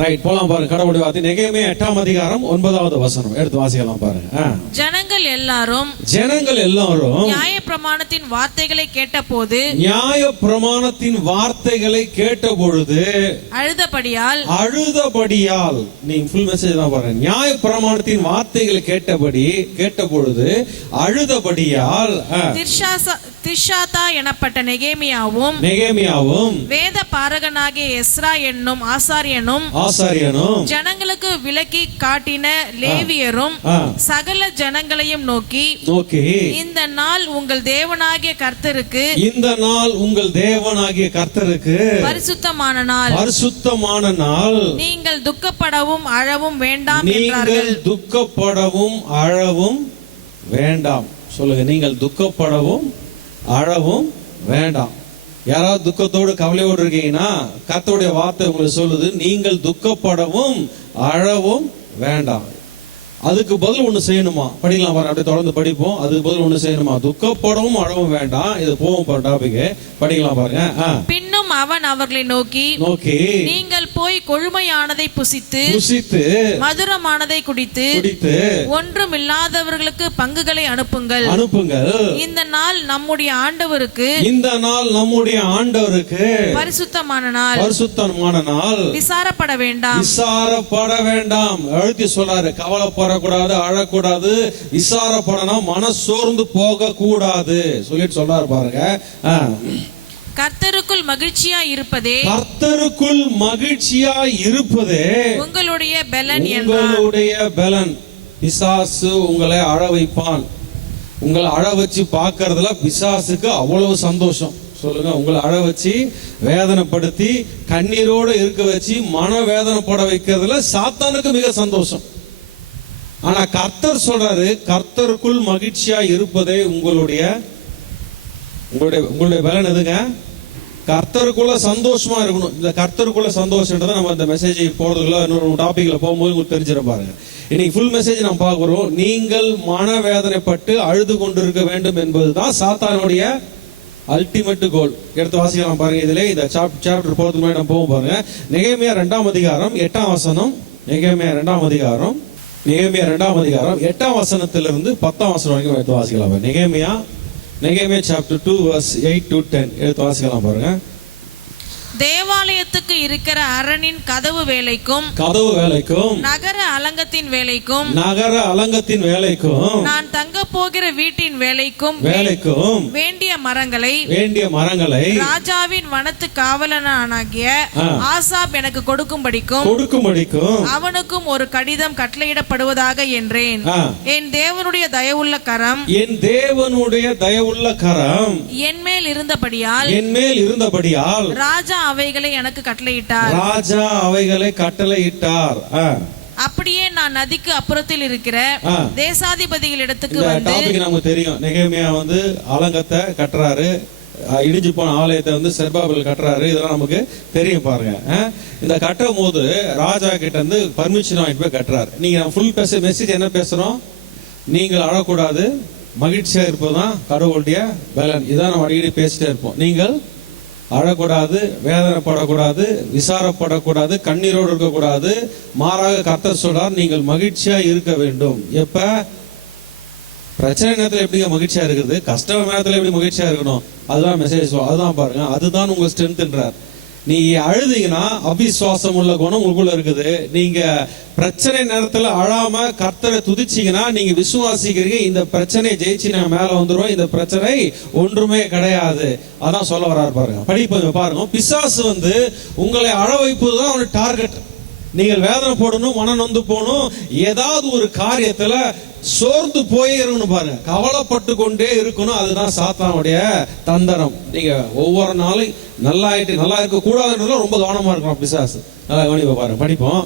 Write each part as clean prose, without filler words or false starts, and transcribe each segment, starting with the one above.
Right, போலாம் பாருங்க. கடவுளுடைய வார்த்தை நெகேமியா 8ஆம் அதிகாரம் 9வது வசனம் எடுத்து வாசிக்கலாம் பாருங்க. ஜனங்கள் எல்லாரும் நியாயப்பிரமாணத்தின் வார்த்தைகளை கேட்டபோது கேட்டபொழுது அழுதபடியால் நீங்க ஃபுல் மெசேஜ் தான் பாருங்க. நியாயப்பிரமாணத்தின் வார்த்தைகளை கேட்டபொழுது அழுதபடியால் திர்ஷாதா எனப்பட்ட நெகேமியாவும் வேத பாரகனாகிய எஸ்ரா என்னும் ஆசாரியனும் ஜனங்களுக்கு விலக்கி காட்டின லேவியரும் சகல ஜனங்களையும் நோக்கி இந்த நாள் உங்கள் தேவனாகிய கர்த்தருக்கு பரிசுத்தமான நாள், நீங்கள் துக்கப்படவும் அழவும் வேண்டாம் என்றார்கள். துக்கப்படவும் அழவும் வேண்டாம். சொல்லுங்க, நீங்கள் துக்கப்படவும் அழவும் வேண்டாம். யாராவது துக்கத்தோடு கவலையோடு இருக்கீங்கன்னா கர்த்தருடைய வார்த்தை உங்களுக்கு சொல்லுது, நீங்கள் துக்கப்படவும் அழவும் வேண்டாம். அதுக்கு பதில் ஒண்ணு செய்யணுமா? படிக்கலாம் பாருங்க, அப்படியே தொடர்ந்து படிப்போம். அதுக்கு பதில் ஒண்ணு செய்யணுமா? துக்கப்படவும் அழவும் வேண்டாம். இது போவோம் பாரு டாபிக், படிக்கலாம் பாருங்க. பின்னும் அவன் அவர்களை நோக்கி நீங்கள் போய் கொழுமையானதை புசித்து மதுரமானதை குடித்து ஒன்றும் இல்லாதவர்களுக்கு பங்குகளை அனுப்புங்கள். இந்த நாள் நம்முடைய ஆண்டவருக்கு பரிசுத்தமான நாள், விசாரப்பட வேண்டாம். அழுத்தி சொல்றாரு, கவலைப்படக்கூடாது, அழக்கூடாது, விசாரப்படணும், மனசோர்ந்து போக கூடாது சொல்லிட்டு சொல்றாரு பாருங்க. கர்த்தருக்குள் மகிழ்ச்சியாய் இருப்பதே உங்களுடைய பலன். பிசாசு உங்களை அழ வைப்பான். உங்களை அழ வச்சு பார்க்கறதுல பிசாசுக்கு அவ்வளவு சந்தோஷம். சொல்லுங்க, உங்களை அழ வச்சு வேதனைப்படுத்தி கண்ணீரோட இருக்க வச்சு மன வேதனைப்பட வைக்கிறதுல சாத்தானுக்கு மிக சந்தோஷம். ஆனா கர்த்தர் சொல்றாரு, கர்த்தருக்குள் மகிழ்ச்சியா இருப்பதே உங்களுடைய பலன். எதுங்க? கர்த்தருக்குள்ள சந்தோஷமா இருக்கணும். இந்த கர்த்தருக்குள்ள சந்தோஷம்ன்றதை நம்ம இந்த மெசேஜ் போறதுக்குள்ள இன்னொரு டாபிக்ல போகும்போது உங்களுக்கு தெரிஞ்சிட பாருங்க. இன்னைக்கு ஃபுல் மெசேஜ் நம்ம பார்க்கிறோம். நீங்கள் மனவேதனைப்பட்டு அழுது கொண்டிருக்க வேண்டும் என்பதுதான் சாத்தானுடைய அல்டிமேட் கோல். எடுத்து வாசிக்கலாம் பாருங்க. இதுல இந்த சாப்டர் போறதுக்கு முன்னாடி நம்ம போவோம் பாருங்க. நெகேமியா 2ஆம் அதிகாரம் 8ஆம் வசனம். நெகேமியா 2ஆம் அதிகாரம் 8ஆம் வசனத்திலிருந்து 10ஆம் வசனம் வரைக்கும் எடுத்து வாசிக்கலாம். நெகேமியா chapter 2 verse 8 to 10 எடுத்து வாசிக்கலாம் பாருங்க. தேவாலயத்துக்கு இருக்கிற அரணின் கதவு வேலைக்கும் நகர அலங்கத்தின் வேலைக்கும் நான் தங்க போகிற வீட்டின் வேலைக்கும் வேண்டிய மரங்களை ராஜாவின் வனத்து காவலனாகிய ஆசாப் எனக்கு கொடுக்கும்படிக்கும் அவனுக்கும் ஒரு கடிதம் கட்டளையிடப்படுவதாக என்றேன். என் தேவனுடைய தயவுள்ள கரம் என் மேல் இருந்தபடியால் ராஜா அவைகளை எனக்கு கட்டளையிட்டார். அப்படியே நான் நதிக்கு அப்புறத்தில் இருக்கிற தேசாதிபதிகள் இடத்துக்கு வந்து நமக்கு தெரியும். நெகேமியா வந்து அலங்கத்தை கட்டுறாரு, இடிஞ்சு போன ஆலயத்தை வந்து செர்பாபேல் கட்டுறாரு. இதெல்லாம் நமக்கு தெரியும் பாருங்க. இந்த கட்டும் போது ராஜா கிட்ட இருந்து பர்மிஷன் வாங்கிட்டு போய் கட்டுறாரு. நீங்க ஃபுல் மெசேஜ் என்ன பேசுறோம்? நீங்கள் அழக்கூடாது, மகிழ்ச்சியா இருப்பதுதான் கடவுளுடைய பலன். இதான் நம்ம அடிக்கடி பேசிட்டே இருப்போம். நீங்கள் அழக்கூடாது, வேதனைப்படக்கூடாது, விசாரப்படக்கூடாது, கண்ணீரோடு இருக்கக்கூடாது. மாறாக கர்த்தர் சொல்றார், நீங்கள் மகிழ்ச்சியா இருக்க வேண்டும். எப்ப? பிரச்சனை நேரத்தில் எப்படி மகிழ்ச்சியா இருக்குது, கஷ்ட நேரத்தில் எப்படி மகிழ்ச்சியா இருக்கணும், அதுதான் மெசேஜ். அதுதான் பாருங்க, அதுதான் உங்க ஸ்ட்ரென்த்ன்றார். நீங்க அழுதீங்கன்னா அவிசுவாசம் உள்ள குணம் உங்களுக்குள்ள இருக்குது. நீங்க பிரச்சனை நேரத்துல அழாம கர்த்தரை துதிச்சீங்கன்னா நீங்க விசுவாசிக்கிறீங்க, இந்த பிரச்சனையை ஜெயிச்சு நான் மேல வந்துருவோம், இந்த பிரச்சனை ஒன்றுமே கிடையாது. அதான் சொல்ல வர்றாரு பாருங்க. படிப்பங்க பாருங்க. பிசாசு வந்து உங்களை அழ வைப்பதுதான் அவனுடைய டார்கெட். நீங்கள் வேதனை போடணும், மன நொந்து போகணும், ஏதாவது ஒரு காரியத்துல சோர்ந்து போயே இருக்கணும் பாருங்க, கவலைப்பட்டு கொண்டே இருக்கணும். அதுதான் சாத்தானுடைய தந்திரம். நீங்க ஒவ்வொரு நாளும் நல்லா இருக்க கூடாதுன்றதுல ரொம்ப கவனமா இருக்கணும் பிசாசு. நல்லா கவனிப்பா பாருங்க, படிப்போம்.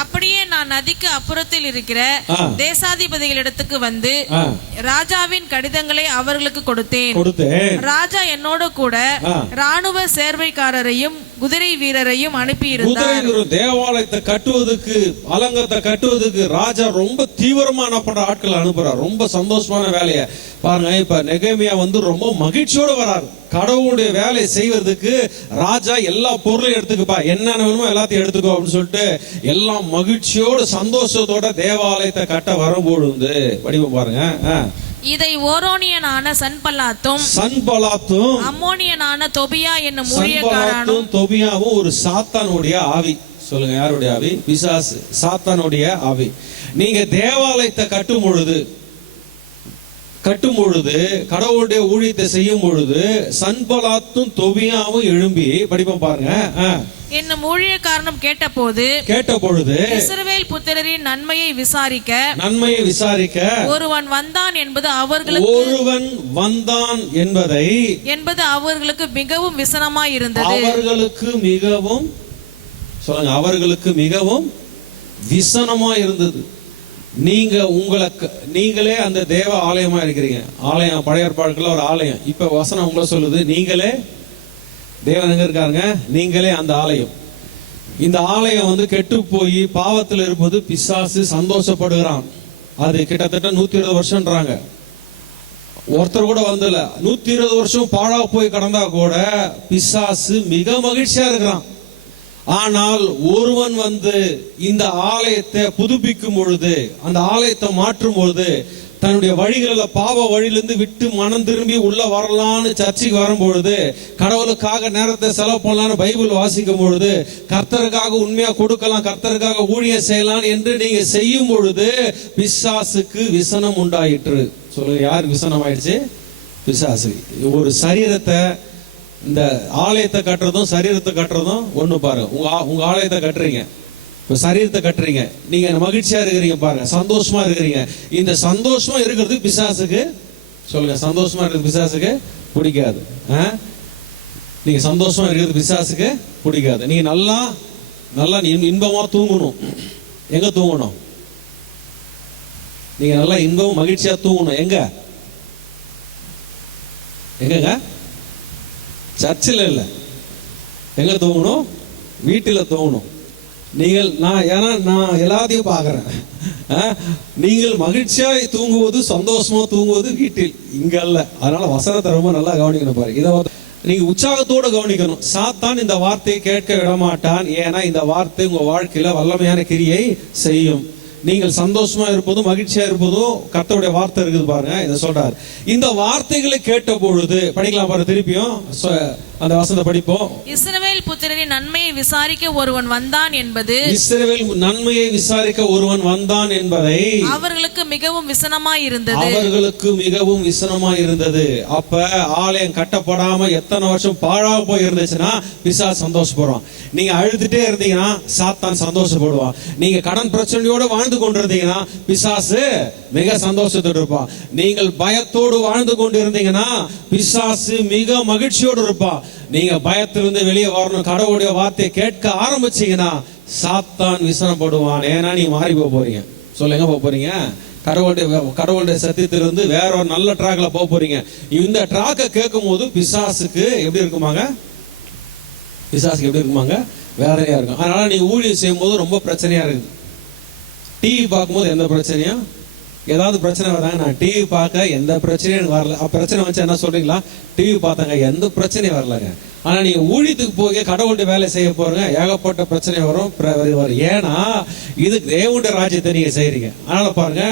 அப்படியே நான் நதிக்கு அப்புறத்தில் இருக்கிற தேசாதிபதிகள் இடத்துக்கு வந்து ராஜாவின் கடிதங்களை அவர்களுக்கு கொடுத்தேன். ராஜா என்னோட கூட ராணுவ சேர்வைக்காரரையும் குதிரை வீரரையும் அனுப்பி இருந்தார். தேவாலயத்தை கட்டுவதற்கு, அலங்கத்தை கட்டுவதற்கு ராஜா ரொம்ப தீவிரமான ஆட்கள் அனுப்புறார். ரொம்ப சந்தோஷமான வேலையை பாருங்க. இப்ப நெகேமியா வந்து ரொம்ப மகிழ்ச்சியோட வராரு. கடவுளுடைய வேலை செய்வதற்கு ராஜா எல்லா பொருளையும் எடுத்துக்கப்பா, என்னென்ன வேணுமோ எல்லாத்தையும் எடுத்துக்கோ அப்படின்னு சொல்லிட்டு எல்லாம் மகிழ்ச்சியோடு சந்தோஷத்தோட தேவாலயத்தை கட்ட வரும்பொழுது படிப்பு பாருங்க. இதை ஓரோனியனான சன்பல்லாத்தும் அம்மோனியனான தொபியா என்னும் ஊழியக்காரனும் தொபியாவும் ஒரு சாத்தானுடைய ஆவி. சொல்லுங்க, யாருடைய ஆவி? பிசாசு, சாத்தானுடைய ஆவி. நீங்க தேவாலயத்தை கட்டும் பொழுது கடவுளுடைய ஊழியத்தை செய்யும் பொழுது சன்பலாத்தும் தொபியாவும் எழும்பி படிப்போம் பாருங்க. என்னும் ஊழியக்காரனும் கேட்டபொழுது இஸ்ரவேல் புத்திரரின் நன்மையை விசாரிக்க ஒருவன் வந்தான் என்பது அவர்களுக்கு மிகவும் விசனமாய் இருந்தது. அவர்களுக்கு மிகவும் விசனமா இருந்தது. நீங்களே அந்த தேவ ஆலயமா இருக்கிறீங்க. ஆலயம் பழைய ஏற்பாடுல ஒரு ஆலயம். இப்ப வசனம் உங்களை சொல்லுது, நீங்களே தேவன் எங்க இருக்காருங்க? நீங்களே அந்த ஆலயம். இந்த ஆலயம் கெட்டு போய் பாவத்தில் இருப்பது பிசாசு சந்தோஷப்படுகிறான். அது கிட்டத்தட்ட 120 வருஷம்ன்றாங்க. ஒருத்தர் கூட வந்தல 120 வருஷம் பாழா போய் கடந்தா கூட பிசாசு மிக மகிழ்ச்சியா இருக்கிறான். ஆனால் ஒருவன் இந்த ஆலயத்தை புதுப்பிக்கும் பொழுது, அந்த ஆலயத்தை மாற்றும் பொழுது, தன்னுடைய வழிகளில் பாவ வழியிலிருந்து விட்டு மனம் திரும்பி உள்ள வரலான்னு சர்ச்சைக்கு வரும்பொழுது, கடவுளுக்காக நேரத்தை செலவு பண்ணலான்னு பைபிள் வாசிக்கும் பொழுது, கர்த்தருக்காக உண்மையா கொடுக்கலாம், கர்த்தருக்காக ஊழியம் செய்யலாம் என்று நீங்க செய்யும் பொழுது பிசாசுக்கு விசனம் உண்டாயிற்று. சொல்லுங்க, யார் விசனம் ஆயிடுச்சு? பிசாசு. ஒரு சரீரத்தை, இந்த ஆலயத்தை கட்டுறதும் சரீரத்தை கட்டுறதும் ஒண்ணு பாருங்க. உங்க ஆலயத்தை கட்டுறீங்க, இப்ப சரீரத்தை கட்டுறீங்க, நீங்க மகிழ்ச்சியா இருக்கிறீங்க பாருங்க, சந்தோஷமா இருக்கிறீங்க. இந்த சந்தோஷமா இருக்கிறது பிசாசுக்கு, சொல்லுங்க, சந்தோஷமா இருக்கிறது பிசாசுக்கு பிடிக்காது. நீங்க சந்தோஷமா இருக்கிறது பிசாசுக்கு பிடிக்காது. நீங்க நல்லா இன்பமா தூங்கணும். எங்க தூங்கணும்? நீங்க நல்லா இன்பம் மகிழ்ச்சியா தூங்கணும். எங்க? சர்ச்சில் இல்ல. எங்க தூங்கணும்? வீட்டில் தூங்கணும். நான் எல்லாத்தையும் பாக்குறேன். நீங்கள் மகிழ்ச்சியாய் தூங்குவது, சந்தோஷமா தூங்குவது வீட்டில், இங்க அல்ல. அதனால வசனத்தை ரொம்ப நல்லா கவனிக்கணும் பாருங்க. இதை நீங்க உற்சாகத்தோட கவனிக்கணும். சாத்தான் இந்த வார்த்தையை கேட்க விடமாட்டான். ஏன்னா இந்த வார்த்தை உங்க வாழ்க்கையில வல்லமையான கிரியை செய்யும். நீங்கள் சந்தோஷமா இருப்பதும் மகிழ்ச்சியா இருப்பதும் கர்த்தருடைய வார்த்தை இருக்குது பாருங்க. இதை சொல்றாரு. இந்த வார்த்தைகளை கேட்ட பொழுது படிக்கலாம் பாருங்க, திருப்பியும் அந்த வசனத்தை படிப்போம். இஸ்ரவேல் புத்திரரின் நன்மையை விசாரிக்க ஒருவன் வந்தான் என்பது, இஸ்ரவேல் நன்மையை விசாரிக்க ஒருவன் வந்தான் என்பதை அவர்களுக்கு மிகவும் விசனமாய் இருந்தது. அப்ப ஆலயம் கட்டப்படாம எத்தனை வருஷம் பாழாக போய் இருந்துச்சுன்னா பிசாசு சந்தோஷப்படுவான். நீங்க அழுதுட்டே இருந்தீங்கன்னா சாத்தான் சந்தோஷப்படுவான். நீங்க கடன் பிரச்சனையோட வாழ்ந்து கொண்டிருந்தீங்கன்னா பிசாசு மிக சந்தோஷத்தோடு இருப்பான். நீங்கள் பயத்தோடு வாழ்ந்து கொண்டு இருந்தீங்கன்னா பிசாசு மிக மகிழ்ச்சியோடு இருப்பான். நீங்க பயத்திலிருந்து வெளியே வரணும், கடவுளுடைய வார்த்தையை கேட்க ஆரம்பிச்சீங்கன்னா சாத்தான் விசனப்படுவான். ஏன்னா நீ மாறி போறீங்க. சொல்லுங்க, போறீங்க கடவுளுடைய சத்தியத்திலிருந்து வேற ஒரு நல்ல ட்ராக்ல போறீங்க. இந்த ட்ராக்கை கேட்கும் போது பிசாசுக்கு எப்படி இருக்குமாங்க? வேறையா இருக்கும். அதனால நீங்க ஊழியம் செய்யும் போது ரொம்ப பிரச்சனையா இருக்கு. டிவி பார்க்கும்போது எந்த பிரச்சனையும், ஏதாவது பிரச்சனை வராங்க, நான் டிவி பார்க்க எந்த பிரச்சனையும் வரல, பிரச்சனை வச்சு என்ன சொல்றீங்களா? டிவி பார்த்தாங்க, எந்த பிரச்சனையும் வரலங்க. ஆனா நீங்க ஊழியத்துக்கு போய் கடவுளுடைய வேலை செய்ய போறீங்க, ஏகப்பட்ட பிரச்சனை வரும். ஏன்னா இது தேவனுடைய ராஜ்யத்தை நீங்க செய்யறீங்க. அதனால பாருங்க,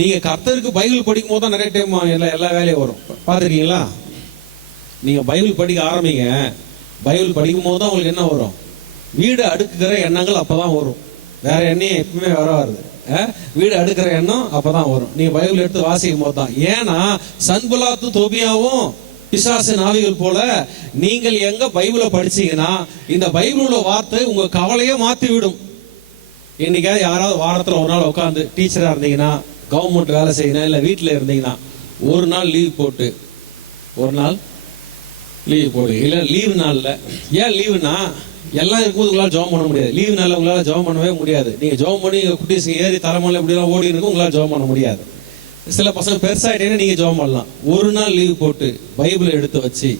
நீங்க கர்த்தருக்கு பைபிள் படிக்கும் போது தான் நிறைய டைம் எல்லா வேலையும் வரும். பாத்துருக்கீங்களா? நீங்க பைபிள் படிக்க ஆரம்பிங்க, பைபிள் படிக்கும் போது தான் உங்களுக்கு என்ன வரும்? வீடு அடுக்குகிற எண்ணங்கள் அப்பதான் வரும். வேற எண்ணெயும் எப்பவுமே வராது. வீடு அடுக்கிற எண்ணம் அப்பதான் வரும். நீங்க பைபிள் எடுத்து வாசிக்கும் போது தான். ஏன்னா சன்பலாத்தும் தொபியாவும் பிசாசு நாவிகள் போல நீங்கள் எங்க பைபிளை படிச்சீங்கன்னா இந்த பைபிளோட வார்த்தை உங்க கவலையே மாத்தி விடும். இன்னைக்காவது யாராவது வாரத்துல ஒரு நாள் உட்காந்து, டீச்சரா இருந்தீங்கன்னா, கவர்மெண்ட் வேலை செய்யணும், இல்ல வீட்டுல இருந்தீங்கன்னா ஒரு நாள் லீவ் போட்டு இல்ல லீவு நாள்ல, ஏன் லீவுனா எல்லாம் இருக்கும்போது உங்களால ஜெபம் பண்ண முடியாது. லீவு நாள்ல உங்களால ஜெபம் பண்ணவே முடியாது. நீங்க ஜெபம் பண்ணி குட்டீஸ் ஏறி தலைமையில எப்படிலாம் ஓடி இருக்கும், உங்களால ஜெபம் பண்ண முடியாது. சில பசங்க பெருசாயிட்டேன்னு நீங்க ஜெபம் பண்ணலாம். ஒரு நாள் லீவு போட்டு பைபிளை எடுத்து வச்சு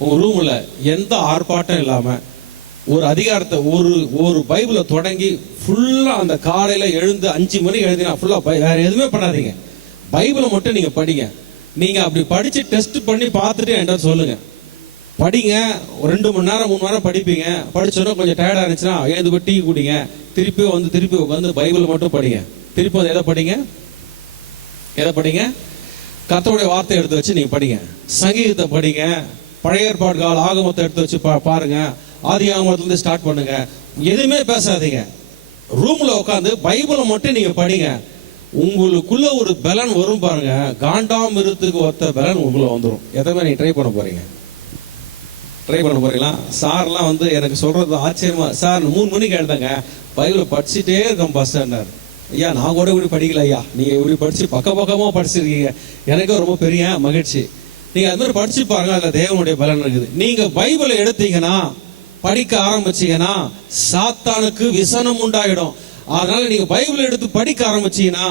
உங்க ரூம்ல எந்த ஆர்ப்பாட்டம் இல்லாம ஒரு அதிகாரத்தை ஒரு பைபிளை தொடங்கி ஃபுல்லா அந்த காலையில எழுந்து 5 மணிக்கு எழுதினா ஃபுல்லா வேற எதுவுமே பண்ணாதீங்க, பைபிளை மட்டும் நீங்க படிங்க. நீங்க அப்படி படிச்சு டெஸ்ட் பண்ணி பார்த்துட்டு என்கிட்ட சொல்லுங்க. படிங்க. 2 மணி நேரம் 3 மணி நேரம் படிப்பீங்க. படிச்சோன்னா கொஞ்சம் டயர்டா இருந்துச்சுன்னா எழுந்து போய் டீ குடிங்க. திருப்பி உட்காந்து பைபிள் மட்டும் படிங்க. திருப்பி வந்து எதை படிங்க? கர்த்தருடைய வார்த்தை எடுத்து வச்சு நீங்க படிங்க. சங்கீதத்தை படிங்க. பழைய ஏற்பாடு கால ஆகமத்தை எடுத்து வச்சு பாருங்க. ஆதி ஆகமத்திலிருந்து ஸ்டார்ட் பண்ணுங்க. எதுவுமே பேசாதீங்க. ரூம்ல உட்காந்து பைபிளை மட்டும் நீங்க படிங்க. உங்களுக்குள்ள ஒரு பலன் வரும் பாருங்க. காண்டாமிருகத்துக்கு ஒத்த பலன் உங்களுக்குள்ள வந்துடும். எதை நீங்க ட்ரை பண்ண போறீங்களா? சார்லாம் வந்து எனக்கு சொல்றது ஆச்சரியமா, சார் 3 மணிக்கு எழுந்தாங்க பைபிளை படிச்சுட்டே இருக்கோம் பாஸ்டர்னார். ஐயா நான் கூட இப்படி படிக்கல ஐயா, நீங்க இப்படி படிச்சு பக்கமா படிச்சிருக்கீங்க, எனக்கு ரொம்ப பெரிய மகிழ்ச்சி. நீங்க அது மாதிரி படிச்சு பாருங்க, அதுல தேவனுடைய பலன் இருக்குது. நீங்க பைபிளை எடுத்தீங்கன்னா படிக்க ஆரம்பிச்சீங்கன்னா சாத்தானுக்கு விசனம் உண்டாயிடும். அதனால நீங்க பைபிள் எடுத்து படிக்க ஆரம்பிச்சீங்கன்னா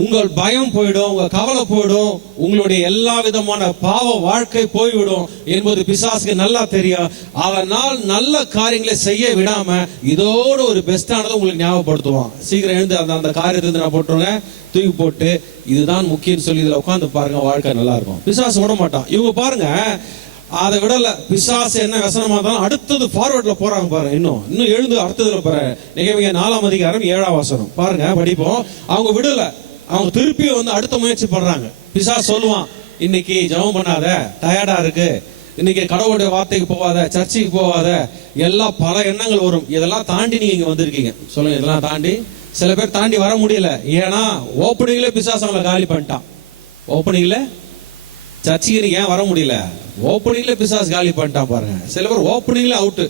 உங்கள் பயம் போயிடும், உங்க கவலை போயிடும், உங்களுடைய எல்லா விதமான பாவ வாழ்க்கை போய்விடும் என்பது பிசாசுக்கு நல்லா தெரியும். அதனால் நல்ல காரியங்களை செய்ய விடாம இதோட ஒரு பெஸ்டானதை உங்களுக்கு ஞாபகப்படுத்துவான். சீக்கிரம் எழுந்து அந்த காரியத்தை நான் போட்டுருங்க, தூக்கி போட்டு இதுதான் முக்கியம் சொல்லி இதுல உட்காந்து பாருங்க, வாழ்க்கை நல்லா இருக்கும். பிசாசு விட மாட்டான். இவங்க பாருங்க அதை விடல. பிசாசு என்ன வசனமா இருந்தாலும் அடுத்தது ஃபார்வர்ட்ல போறாங்க பாருங்க. இன்னும் எழுந்து அடுத்ததுல பாருங்க. நெகேமியா 4ஆம் அதிகாரம் 7ஆம் வசனம் பாருங்க, படிப்போம். அவங்க விடல, அவங்க திருப்பி வந்து அடுத்த முயற்சி பண்றாங்க. பிசாசு சொல்லுவான், இன்னைக்கு ஜெபம் பண்ணாத, டயர்டா இருக்கு, இன்னைக்கு கடவுளுடைய வார்த்தைக்கு போவாத, சர்ச்சுக்கு போவாத, எல்லாம் பல எண்ணங்கள் வரும். இதெல்லாம் தாண்டி நீங்க இங்க வந்திருக்கீங்க. சொல்லுங்க, இதெல்லாம் தாண்டி சில பேர் தாண்டி வர முடியல. ஏன்னா ஓப்பனிங்ல பிசாசு அவங்களை காலி பண்ணிட்டான். ஓப்பனிங்ல சர்ச்சுக்கு ஏன் வர முடியல? ஓப்பனிங்ல பிசாசு காலி பண்ணிட்டான் பாருங்க. சில பேர் ஓப்பனிங்ல அவுட்டு.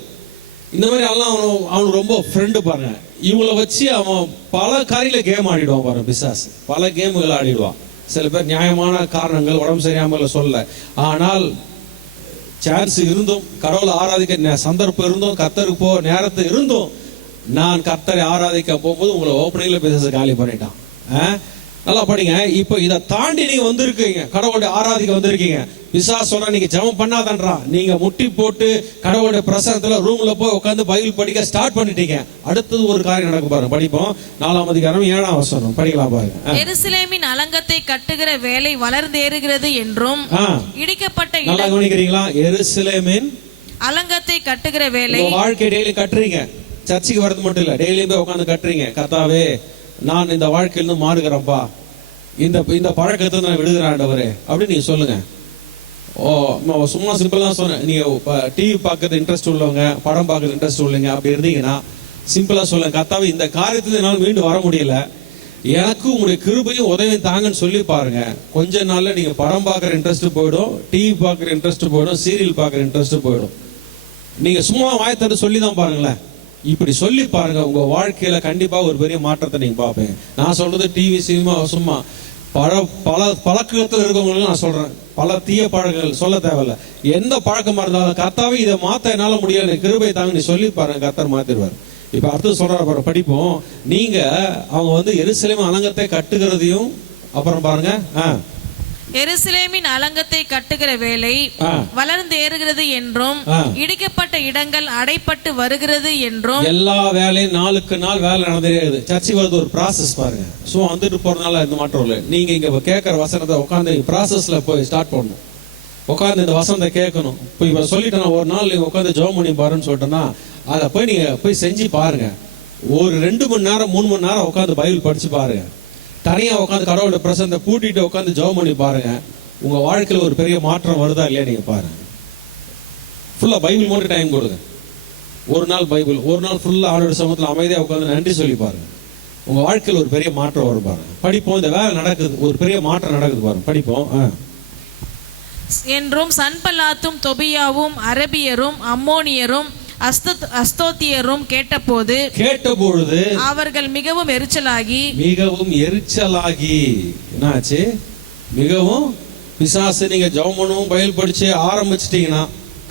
இந்த மாதிரி எல்லாம் அவனுக்கு ரொம்ப ஃப்ரெண்டு பாருங்க. இவங்கள வச்சு அவன் பல காரியில கேம் ஆடிடுவான் பாருங்க. பிசாசு பல கேமுகள் ஆடிடுவான். சில பேர் நியாயமான காரணங்கள், உடம்பு சரியாமல சொல்ல, ஆனால் சான்ஸ் இருந்தும், கடவுளை ஆராதிக்க சந்தர்ப்பம் இருந்தும், கர்த்தருக்கு போ நேரத்து இருந்தும், நான் கர்த்தரை ஆராதிக்க போகும்போது உங்களை ஓப்பனிங்ல பிசாசு காலி பண்ணிட்டான். நல்லா படிங்க. இப்போ இதை தாண்டி நீங்க வந்திருக்கீங்க, கடவுளுடைய ஆராதிக்க வந்திருக்கீங்க. பிசாசு சொன்னா நீங்க ஜெபம் பண்ணாதன்றா. நீங்க முட்டி போட்டு கடவுளுடைய பிரசன்னத்துல ரூம்ல போய் உட்காந்து பைபிள் படிக்க ஸ்டார்ட் பண்ணிட்டீங்க. அடுத்தது ஒரு காரியம் நடக்கும் பாருங்க. படிப்போம். 4ஆம் அதிகாரம் 7ஆம் வசனம் படிக்கலாம் பாருங்க. எருசலேமின் அலங்கத்தை கட்டுகிற வேலை வளர்ந்தேறுகிறது என்றும் இடிக்கப்பட்ட நல்லா கவனிக்கிறீங்களா? எருசலேமின் அலங்கத்தை கட்டுகிற வேலை. வாழ்க்கை டெய்லி கட்டுறீங்க. சர்ச்சுக்கு வரது மட்டும் இல்ல, டெய்லியும் போய் உட்காந்து கட்டுறீங்க. கர்த்தாவே, நான் இந்த வாழ்க்கையிலிருந்து மாறுகிறேன்ப்பா, இந்த பழக்கத்தை நான் விடுகிறேன் ஆண்டவரே அப்படின்னு நீங்க சொல்லுங்க. சும்மா சிம்பிளா சொன்னேன். நீங்க டிவி பார்க்கறது இன்ட்ரெஸ்ட் உள்ளவங்க, படம் பார்க்கறது இன்ட்ரெஸ்ட் உள்ளவங்க அப்படி இருந்தீங்கன்னா சிம்பிளா சொல்லுங்க, கர்த்தாவே இந்த காரியத்துல என்னால் மீண்டும் வர முடியல, எனக்கு உங்களுடைய கிருபையும் உதவியும் தாங்கன்னு சொல்லி பாருங்க. கொஞ்ச நாள்ல நீங்க படம் பார்க்குற இன்ட்ரெஸ்ட் போயிடும், டிவி பார்க்குற இன்ட்ரெஸ்ட் போயிடும், சீரியல் பார்க்குற இன்ட்ரெஸ்ட் போயிடும். நீங்க சும்மா வாயத்தட்டு சொல்லி தான் பாருங்களேன். இப்படி சொல்லி பாருங்க, உங்க வாழ்க்கையில கண்டிப்பா ஒரு பெரிய மாற்றத்தை நீங்க பாப்பீங்க. நான் சொல்றது டிவி சினிமா சும்மா பல பழக்கத்தில் இருக்கவங்களுக்கு நான் சொல்றேன். பல தீய பழக்கங்கள் சொல்ல தேவையில்ல. எந்த பழக்கமா இருந்தாலும் கர்த்தாவே இதை மாத்த என்னால முடியல, கிருபை தாங்க நீ சொல்லி பாருங்க, கர்த்தர் மாத்திடுவார். இப்ப அடுத்து சொல்றாரு பாருங்க, படிப்போம். நீங்க அவங்க வந்து எருசலேம் அலங்கத்தை கட்டுகிறதையும் அப்புறம் பாருங்க, எருசலேமின் அலங்கத்தை கட்டுகிற வேலை வளர்ந்து ஏறுகிறது என்றும் இடிக்கப்பட்ட இடங்கள் அடைப்பட்டு வருகிறது என்றும். எல்லா வேலையும் நாளுக்கு நாள் வேலை நடந்துருக்குது. சர்ச்சைக்கு வருது ஒரு ப்ராசஸ் பாருங்க. ஸோ வந்துட்டு போறதுனால இந்த மாற்றம் இல்லை. நீங்க இங்க கேட்கற வசனத்தை உட்காந்து ப்ராசஸ்ல போய் ஸ்டார்ட் பண்ணணும். உட்காந்து இந்த வசனத்தை கேட்கணும். இப்போ சொல்லிட்டேன்னா ஒரு நாள் நீங்க உட்காந்து ஜெபம் பண்ணி பாருன்னு சொல்லிட்டேன்னா அதை போய் நீங்க போய் செஞ்சு பாருங்க. ஒரு 2 மணி நேரம் 3 மணி நேரம் உட்காந்து பைபிள் படிச்சு பாருங்க. தனியா உட்காந்து கடவுளோட பிரசன்னத்தை பூட்டிட்டு உட்காந்து ஜெபம் பண்ணி பாருங்க. உங்க வாழ்க்கையில ஒரு பெரிய மாற்றம் வருதா இல்லையா நீங்க பாருங்க. ஃபுல்லா பைபிள் மட்டும் டைம் கொடுங்க. ஒரு நாள் பைபிள், ஒரு நாள் ஃபுல்லா ஆண்டோட சமூகத்துல அமைதியா உட்காந்து நன்றி சொல்லி பாருங்க. உங்க வாழ்க்கையில ஒரு பெரிய மாற்றம் வரும் பாருங்க. படிப்போம். இந்த வேலை நடக்குது, ஒரு பெரிய மாற்றம் நடக்குது பாருங்க. படிப்போம். என்றும் சன்பல்லாத்தும் தொபியாவும் அரபியரும் அம்மோனியரும் அஸ்தோத்தியரும் கேட்டபொழுது அவர்கள் மிகவும் எரிச்சலாகி என்னாச்சு? மிகவும் பிசாசு. நீங்க ஜெபம் பண்ணவும் பைபிள் படிச்சு ஆரம்பிச்சிட்டீங்கன்னா,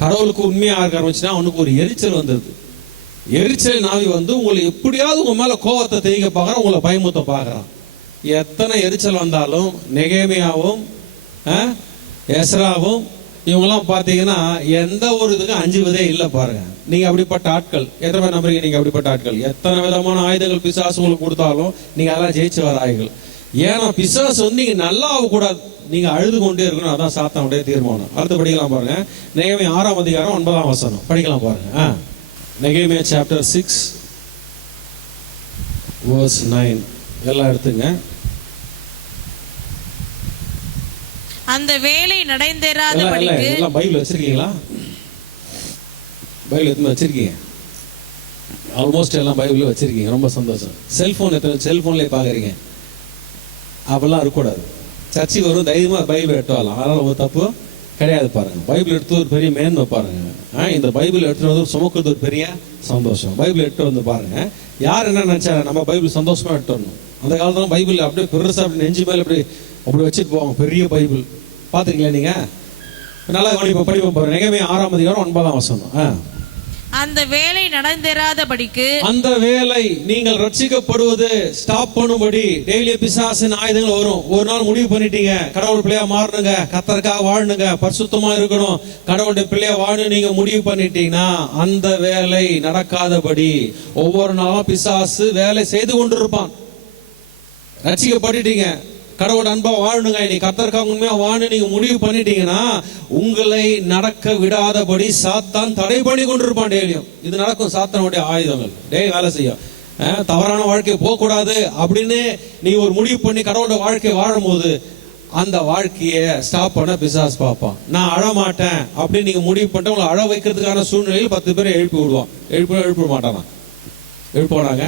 கடவுளுக்கு உண்மையா இருக்க ஆரம்பிச்சுன்னா அவனுக்கு ஒரு எரிச்சல் வந்துருது. எரிச்சல் நாவி வந்து உங்களை எப்படியாவது உங்க மேல கோவத்தை தேய்க்க பாக்குறான், உங்களை பயமுத்த பாக்குறான். எத்தனை எரிச்சல் வந்தாலும் நெகேமியாவும் எஸ்ராவும் இவங்கெல்லாம் பார்த்தீங்கன்னா எந்த ஒரு இதுக்கும் அஞ்சுவதே இல்லை பாருங்க. நீங்க அப்படிப்பட்ட ஆட்கள். எத்தனை பேர் நம்புறீங்க நீங்க அப்படிப்பட்ட ஆட்கள்? எத்தனை விதமான ஆயுதங்கள் பிசாசு உங்களுக்கு கொடுத்தாலும் நீங்க அதெல்லாம் ஜெயிச்சு வர ஆயுதங்கள். ஏன்னா பிசாசு வந்து நீங்க நல்லா ஆகக்கூடாது, நீங்க அழுது கொண்டே இருக்கணும். அதான் சாத்தானுடைய தீர்மானம். அடுத்து படிக்கலாம் பாருங்க. நெகேமியா 6ஆம் அதிகாரம் 9ஆம் வசனம் படிக்கலாம் பாருங்க. நெகேமியா சாப்டர் 6 verse 9 எல்லாம் எடுத்துங்க. அந்த வேலை நடைந்தேறாதபடிக்கு எல்லாம் பைபிள் வச்சிருக்கீங்களா? பைபிள் எத்தனை வச்சிருக்கீங்க? ஆல்மோஸ்ட் எல்லாம் பைபிள் வச்சிருக்கீங்க, ரொம்ப சந்தோஷம். செல்போன் எத்தனை செல்போன்லேயே பார்க்குறீங்க? அப்படிலாம் இருக்கக்கூடாது. சர்ச்சைக்கு வரும் தைரியமாக பைபிள் எடுத்து வரலாம், அதனால் ஒரு தப்பு கிடையாது. பாருங்க, பைபிள் எடுத்து ஒரு பெரிய மேன்மை பாருங்க. இந்த பைபிள் எடுத்துட்டு வந்து சுமக்கிறது ஒரு பெரிய சந்தோஷம். பைபிள் எடுத்து வந்து பாருங்க. யார் என்ன நினைச்சா நம்ம பைபிள் சந்தோஷமா எடுத்து வரணும். அந்த காலத்துல பைபிள் அப்படியே பெருசா அப்படி நெஞ்சு மேல அப்படி வச்சுட்டு போவாங்க, பெரிய பைபிள். பாத்துருக்கீங்களா நீங்க? நல்லா படிப்போம் பாருங்க. நெகேமியா 6ஆம் அதிகாரம் 9ஆம் வசனம். அந்த வேலை நடந்தேறாதபடிக்கு, அந்த வேலை நீங்கள் ரட்சிக்கப்படுவது ஸ்டாப் பண்ணும்படி டெய்லி பிசாசின் ஆயுதங்கள் வரும். ஒரு நாள் முடிவு பண்ணிட்டீங்க, கடவுள் பிள்ளையா மாறணுங்க, கர்த்தருக்காக வாழணுங்க, பரிசுத்தமா இருக்கணும், கடவுளுடைய பிள்ளையா வாழணும் நீங்க முடிவு பண்ணிட்டீங்கன்னா அந்த வேலை நடக்காதபடி ஒவ்வொரு நாளும் பிசாசு வேலை செய்து கொண்டிருப்பான். ரட்சிக்கப்பட்டுட்டீங்க, கடவுள் அன்பா வாழணுங்க, நீ கர்த்தருக்காக உண்மையா வாழணும் நீங்க முடிவு பண்ணிட்டீங்கன்னா உங்களை நடக்க விடாதபடி சாத்தான் தடை பண்ணி கொண்டிருப்பான். டெய்லியும் இது நடக்கும். சாத்தானுடைய ஆயுதங்கள் டெய்லி வேலை செய்யும். தவறான வாழ்க்கையை போகக்கூடாது அப்படின்னு நீ ஒரு முடிவு பண்ணி கடவுளோட வாழ்க்கையை வாழும் போது அந்த வாழ்க்கையை ஸ்டாப் பண்ண பிசாஸ் பார்ப்பான். நான் அழமாட்டேன் அப்படின்னு நீங்க முடிவு பண்ணிட்டு உங்களை அழ வைக்கிறதுக்கான சூழ்நிலையில் 10 பேரை எழுப்பி விடுவான். எழுப்ப மாட்டானா? எழுப்பானாங்க.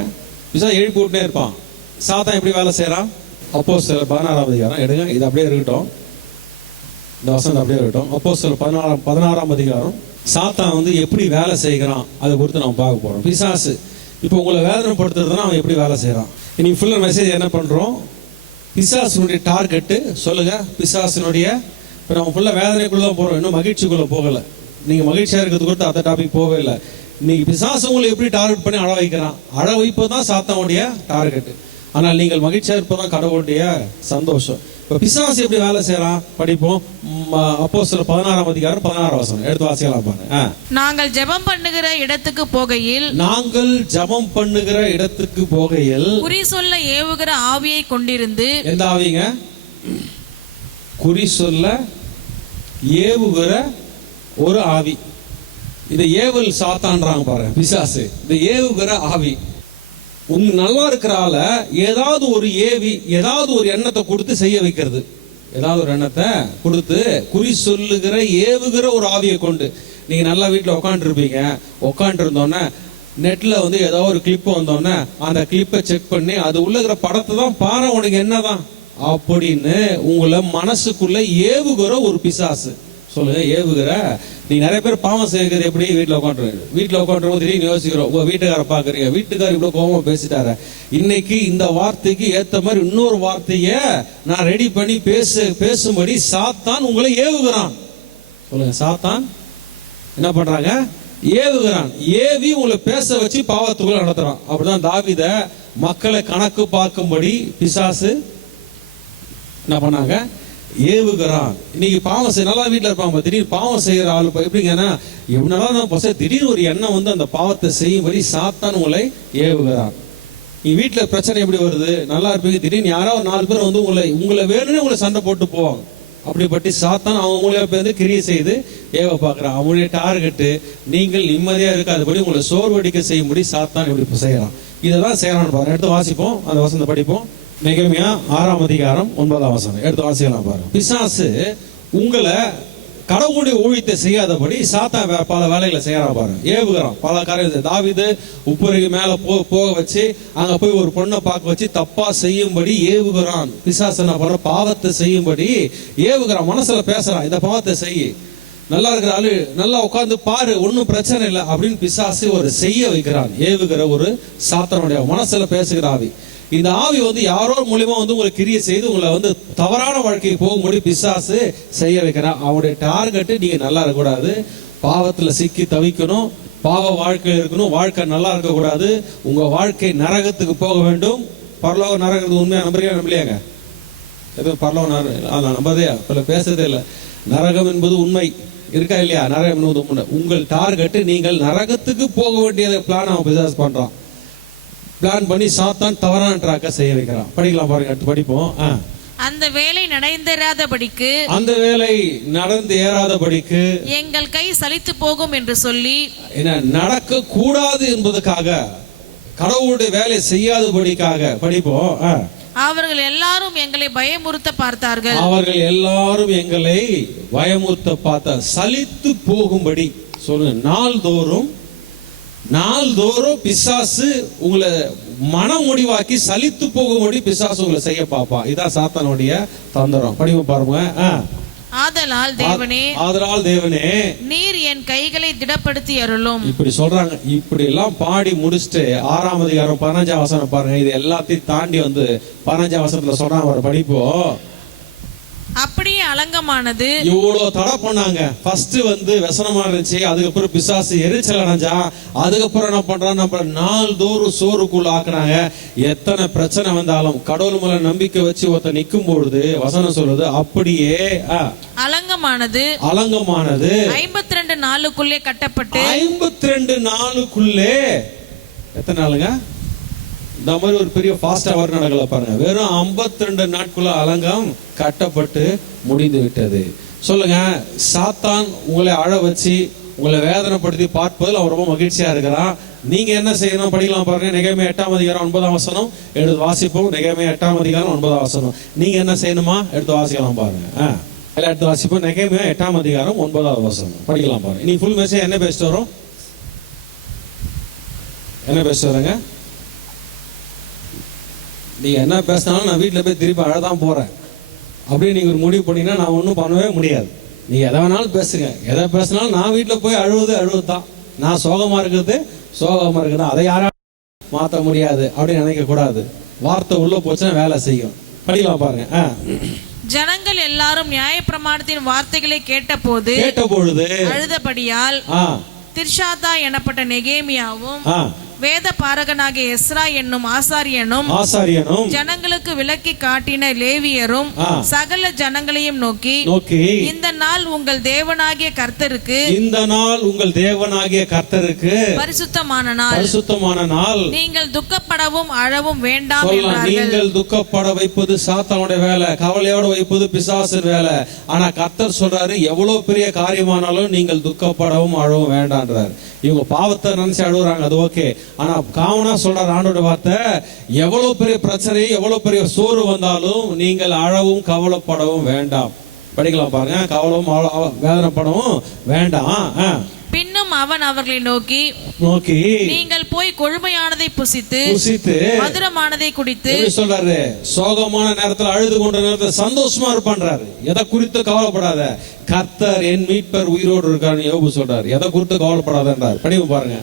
பிசாஸ் எழுப்பி விட்டுனே இருப்பான். சாத்தான் எப்படி வேலை செய்யறான்? அப்போஸ்தலர் 16ஆம் அதிகாரம் எடுங்க. இது அப்படியே இருக்கட்டும், இந்த வசனம் அப்படியே இருக்கட்டும். அப்போஸ்தலர் 16ஆம் அதிகாரம் சாத்தான் வந்து எப்படி வேலை செய்கிறான் அதை குறித்து நம்ம பார்க்க போறோம். பிசாசு இப்போ உங்களை வேதனைப்படுத்துறதுனா அவன் எப்படி வேலை செய்யறான். இன்னைக்கு ஃபுல்லா மெசேஜ் என்ன பண்றோம்? பிசாசினுடைய டார்கெட்டு சொல்லுங்க. பிசாசினுடைய இப்போ நம்ம ஃபுல்லா வேதனைக்குள்ள தான் போறோம், இன்னும் மகிழ்ச்சிக்குள்ள போகல. நீங்க மகிழ்ச்சியா இருக்கிறது குறித்து அந்த டாபிக் போகவே இல்லை. இன்னைக்கு பிசாசு உங்களை எப்படி டார்கெட் பண்ணி அழ வைக்கிறான். அழ வைப்பதுதான் சாத்தானுடைய டார்கெட். ஆனால் நீங்கள் மகிழ்ச்சியா இருப்பதான் கடவுளுடைய சந்தோஷம். இப்ப பிசாசு எப்படி வேலை செய்யறான் படிப்போம். அப்போஸ்தலர் 16ஆம் அதிகாரம் 16ஆம் வசனம் எடுத்து வாசிக்கலாம் பாருங்க. நாங்கள் ஜெபம் பண்ணுகிற இடத்துக்கு போகையில் குறி சொல்ல ஏவுகிற ஆவியை கொண்டிருந்து. எந்த ஆவிங்க? குறி சொல்ல ஏவுகிற ஒரு ஆவி. இந்த ஏவல் சாத்தான்றாங்க பாருங்க பிசாசு. இந்த ஏவுகிற ஆவி உங்க நல்லா இருக்கிற ஆள ஏதாவது ஒரு ஏவி ஏதாவது ஒரு எண்ணத்தை கொடுத்து செய்ய வைக்கிறது. ஏதாவது ஒரு எண்ணத்தை கொடுத்து குறி சொல்லுகிற ஏவுகிற ஒரு ஆவியை கொண்டு நீங்க நல்லா வீட்டுல உட்காந்து இருந்தோன்னே நெட்ல வந்து ஏதோ ஒரு கிளிப் வந்தோன்னே அந்த கிளிப்பை செக் பண்ணி அது உள்ள இருக்கிற படத்தை தான் பாரு உனக்கு என்னதான் அப்படின்னு உங்களை மனசுக்குள்ள ஏவுகிற ஒரு பிசாசு. சொல்லுங்க, ஏவுகிற. நீ நிறைய பேர் பாவம் செய்கிறது எப்படி? வீட்டுல உட்காந்துருக்கும் திடீர்னு யோசிக்கிறோம், உங்க வீட்டுக்கார பாக்குறீங்க, வீட்டுக்காரர் இவ்வளவு கோபமா பேசிட்டாரு, இன்னைக்கு இந்த வார்த்தைக்கு ஏத்த மாதிரி இன்னொரு வார்த்தைய நான் ரெடி பண்ணி பேசும்படி சாத்தான் உங்களை ஏவுகிறான். சொல்லுங்க, சாத்தான் என்ன பண்றாங்க? ஏவுகிறான். ஏவி உங்களை பேச வச்சு பாவத்துக்குள்ள நடத்துறான். அப்படிதான் தாவீத மக்களை கணக்கு பார்க்கும்படி பிசாசு என்ன பண்ணாங்க? ஏவுகிறான். இன்னைக்கு பாவம் செய்ய நல்லா வீட்டுல இருப்பாங்க, திடீர்னு பாவம் செய்யற ஆளு எப்படிங்கன்னா எவ்வளவு திடீர்னு ஒரு எண்ணம் வந்து அந்த பாவத்தை செய்யும்படி சாத்தான் உங்களை ஏவுகிறான். நீ வீட்டுல பிரச்சனை எப்படி வருது? நல்லா இருப்பீங்க, திடீர்னு யாராவது 4 பேர் வந்து உங்களை வேணும்னு உங்களை சண்டை போட்டு போவாங்க. அப்படிப்பட்டு சாத்தான் அவங்க மூலியமா வந்து கிரியை செய்து ஏவ பாக்குறான். அவங்களுடைய டார்கெட்டு நீங்கள் நிம்மதியா இருக்காதபடி உங்களை சோர்வடிக்க செய்யும்படி சாத்தான் இப்படி செய்யறான். இதைதான் செய்யறான்னு பாருங்க. எடுத்து வாசிப்போம், அந்த வசனத்தை படிப்போம். நெகேமியா 6ஆம் அதிகாரம் 9ஆம் வசனம் எடுத்து வாசிக்கலாம் பாருங்க. பிசாசு உங்களை கடவுளுடைய ஊழியத்தை செய்யாதபடி சாத்தான் பல வேலைகளை செய்யறான் பாருங்க. ஏவுகிறான் பல காரியத்தை. தாவீது உப்பருக்கு மேல போக வச்சு அங்க போய் ஒரு பொண்ணை பார்க்க வச்சு தப்பா செய்யும்படி ஏவுகிறான். பிசாசு என்ன பண்ற? பாவத்தை செய்யும்படி ஏவுகிறான். மனசுல பேசுறான், இந்த பாவத்தை செய்ய, நல்லா இருக்கிற ஆளு நல்லா உட்கார்ந்து பாரு, ஒன்னும் பிரச்சனை இல்லை அப்படின்னு பிசாசு ஒரு செய்ய வைக்கிறான். ஏவுகிற ஒரு சாத்தானுடைய மனசுல பேசுகிற ஆவி. இந்த ஆவி வந்து யாரோ மூலியமா வந்து உங்களை கிரியை செய்து உங்களை வந்து தவறான வாழ்க்கைக்கு போகும்படி பிசாசு செய்ய வைக்கிறான். அவனுடைய டார்கெட் நீங்க நல்லா இருக்கக்கூடாது, பாவத்துல சிக்கி தவிக்கணும், பாவ வாழ்க்கை இருக்கணும், வாழ்க்கை நல்லா இருக்கக்கூடாது, உங்க வாழ்க்கை நரகத்துக்கு போக வேண்டும். பரலோக நரகத்துக்கு உண்மையா நம்பலையாங்க? எதுவும் பரலோக நம்பதே பேசுறதே இல்லை. நரகம் என்பது உண்மை இருக்கா இல்லையா? நரகம் என்பது உண்மை. உங்கள் டார்கெட் நீங்கள் நரகத்துக்கு போக வேண்டியதை பிளான் அவன் பிசாசு பண்றான். பிளான் பண்ணி சாத்தான் தவறான ட்ராக்க செய்ய வைக்கிறான். படிக்கலாம் பாருங்க, அடுத்து படிப்போம். அந்த வேலை நடந்தேறாதபடிக்கு அந்த வேலை நடந்து ஏறாதபடிக்கு எங்கள் கை சலித்து போகும் என்று சொல்லி, என்ன நடக்க கூடாது என்பதற்காக, கடவுளுடைய வேலை செய்யாதபடிக்காக படிப்போம். அவர்கள் எல்லாரும் எங்களை பயமுறுத்த பார்த்தார்கள். அவர்கள் எல்லாரும் எங்களை பயமுறுத்த பார்த்தார். சலித்து போகும்படி சொல்லுங்க. நாள்தோறும் பிசாசு உங்களை மன முடிவாக்கி சலித்து போகும்படி பிசாசு உங்களை செய்ய பார்ப்பான். இதான் சாத்தானுடைய தந்திரம். படிப்பு பாருங்க. ஆதலால் தேவனே நீர் என் கைகளை திடப்படுத்தி அருளும். இப்படி சொல்றாங்க. இப்படி எல்லாம் பாடி முடிச்சுட்டு 6ஆம் அதிகாரம் 15ஆம் வசனம் பாருங்க. இது எல்லாத்தையும் தாண்டி வந்து 15ஆம் வசனத்துல சொல்றாங்க. ஒரு படிப்போம். அப்படியே அலங்கமானது. இவ்வளவு தடை பண்ணாங்க. ஃபர்ஸ்ட் வந்து வசனமா இருந்துச்சு, அதுக்கப்புறம் பிசாசு எரிச்சல் அடைஞ்சா, அதுக்கப்புறம் என்ன பண்றான், நம்ம நாள்தோறும் சோறுக்குள்ள ஆக்குறாங்க. எத்தனை பிரச்சனை வந்தாலும் கடவுள் மேல நம்பிக்கை வச்சு ஒருத்த நிக்கும் பொழுது வசனம் சொல்றது அப்படியே அலங்கமானது 52 நாளுக்குள்ளே கட்டப்பட்டு 52 நாளுக்குள்ளே எத்தனை நாளுங்க? இந்த மாதிரி ஒரு பெரிய ஃபாஸ்ட் அவர் நடக்கல பாருங்க. வெறும் 52 நாட்குள்ள அலங்கம் கட்டப்பட்டு முடிந்து விட்டது. சொல்லுங்க, சாத்தான் உங்களை அழ வச்சு உங்களை வேதனைப்படுத்தி பார்ப்பதில் அவர் ரொம்ப மகிழ்ச்சியா இருக்கிறான். நீங்க என்ன செய்யணும்? படிக்கலாம் பாருங்க. நெகேமியா 8ஆம் அதிகாரம் 9ஆம் வசனம் எடுத்து வாசிப்போம். நெகேமியா 8ஆம் அதிகாரம் 9ஆம் வசனம். நீங்க என்ன செய்யணுமா? எடுத்து வாசிக்கலாம் பாருங்க. எல்லாம் எடுத்து வாசிப்போம். நெகேமியா 8ஆம் அதிகாரம் 9ஆம் வசனம் படிக்கலாம் பாருங்க. நீ ஃபுல் மெசேஜ் என்ன பேசிட்டு வரோம்? என்ன பேசிட்டு வரங்க? நீங்க என்ன பேசினாலும் நான் வீட்டில் போய் திருப்பி அழதான் போறேன் அப்படின்னு நீங்க ஒரு முடிவு பண்ணீங்கன்னா நான் ஒன்றும் பண்ணவே முடியாது. நீங்க எதை வேணாலும் பேசுங்க, எதை பேசினாலும் நான் வீட்டில் போய் அழுவது தான். நான் சோகமா இருக்குது, அதை யாராலும் மாற்ற முடியாது அப்படின்னு நினைக்க கூடாது. வார்த்தை உள்ள போச்சுன்னா வேலை செய்யும். படிக்கலாம் பாருங்க. ஜனங்கள் எல்லாரும் நியாயப்பிரமாணத்தின் வார்த்தைகளை கேட்டபொழுது அழுதபடியால் திர்ஷாதா எனப்பட்ட நெகேமியாவும் வேத பாரகனாகிய எஸ்ரா என்னும் ஆசாரியனும் ஜனங்களுக்கு விலக்கி காட்டின லேவியரும் சகல ஜனங்களையும் நோக்கி, இந்த நாள் உங்கள் தேவனாகிய கர்த்தருக்கு பரிசுத்தமான நாள், நீங்கள் துக்கப்படவும் அழவும் வேண்டாம் என்றார்கள். நீங்கள் துக்கப்பட வைப்பது சாத்தானுடைய வேலை, கவலையோட வைப்பது பிசாசின் வேலை. ஆனா கர்த்தர் சொல்றாரு, எவ்வளவு பெரிய காரியமானாலும் நீங்கள் துக்கப்படவும் அழவும் வேண்டான்றார். இவங்க பாவத்தை நினைச்சு அழுகுறாங்க, அது ஓகே. ஆனா காமனா சொல்றாரு ஆண்டோட வார்த்தை, எவ்வளவு பெரிய பிரச்சனை, எவ்வளவு பெரிய சோறு வந்தாலும் நீங்கள் அழவும் கவலைப்படவும் வேண்டாம். படிக்கலாம் பாருங்க. கவலவும் வேதனைப்படவும் வேண்டாம். பின்னும் அவன் அவர்களை நோக்கி, நீங்கள் போய் கொழுமையானதை புசித்து மதுரமானதை குடித்து, சொல்றாரு சோகமான நேரத்தில் அழுது கொண்ட நேரத்தில் சந்தோஷமா இருப்பான்றாரு. எதை குறித்து கவலைப்படாத, கர்த்தர் என் மீட்பர் உயிரோடு இருக்கான்னு யோபு சொல்றாரு. எதை குறித்து கவலைப்படாதன்றார். படிவு பாருங்க.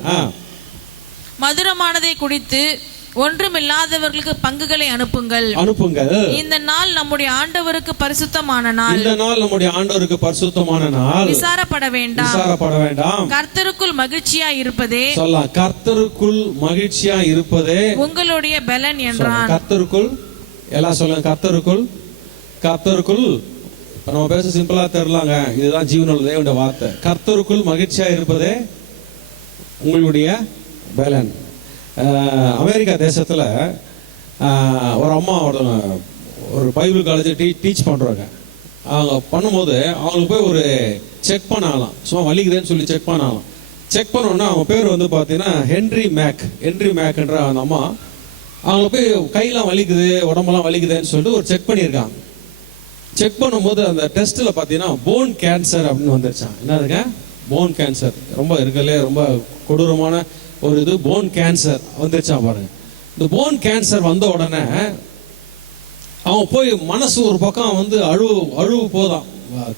மதுரமானதை குடித்து ஒன்றுமில்லாதவர்களுக்கு பங்குகளை அனுப்புங்கள். இந்த நாள் நம்முடைய ஆண்டவருக்கு பரிசுத்தமான நாள். விசாரப்பட வேண்டாம். கர்த்தருக்குள் மகிழ்ச்சியா இருப்பதே உங்களுடைய பலன் என்றான். கர்த்தருக்குள் எல்லாம் சொல்லுங்க. கர்த்தருக்குள் நம்ம பேச சிம்பிளா தெரியலாங்க. இதுதான் ஜீவனுள்ள தேவனுடைய வார்த்தை. கர்த்தருக்குள் மகிழ்ச்சியா இருப்பதே உங்களுடைய பலன். அமெரிக்கா தேசத்துல ஒரு அம்மா ஒரு பைபிள் காலேஜ் டீச் பண்றாங்க. அவங்க பண்ணும்போது அவங்களுக்கு போய் ஒரு செக் பண்ணலாம், சும்மா வலிக்குதுன்னு சொல்லி செக் பண்ணலாம். செக் பண்ணோன்னா அவங்க பேர் வந்து பார்த்தீங்கன்னா ஹென்ரி மேக்ன்ற அந்த அம்மா. அவங்க போய் கையெல்லாம் வலிக்குது, உடம்பெல்லாம் வலிக்குதுன்னு சொல்லிட்டு ஒரு செக் பண்ணியிருக்காங்க. செக் பண்ணும்போது அந்த டெஸ்ட்ல பார்த்தீங்கன்னா போன் கேன்சர் அப்படின்னு வந்துருச்சான். என்னதுங்க? Bone cancer. ரொம்ப இருக்கலே ரொம்ப கொடூரமான ஒரு இது. போன் கேன்சர் வந்துருச்சா பாருங்க. இந்த போன் கேன்சர் வந்த உடனே அவன் போய் மனசு ஒரு பக்கம் வந்து அழுவு போதான்,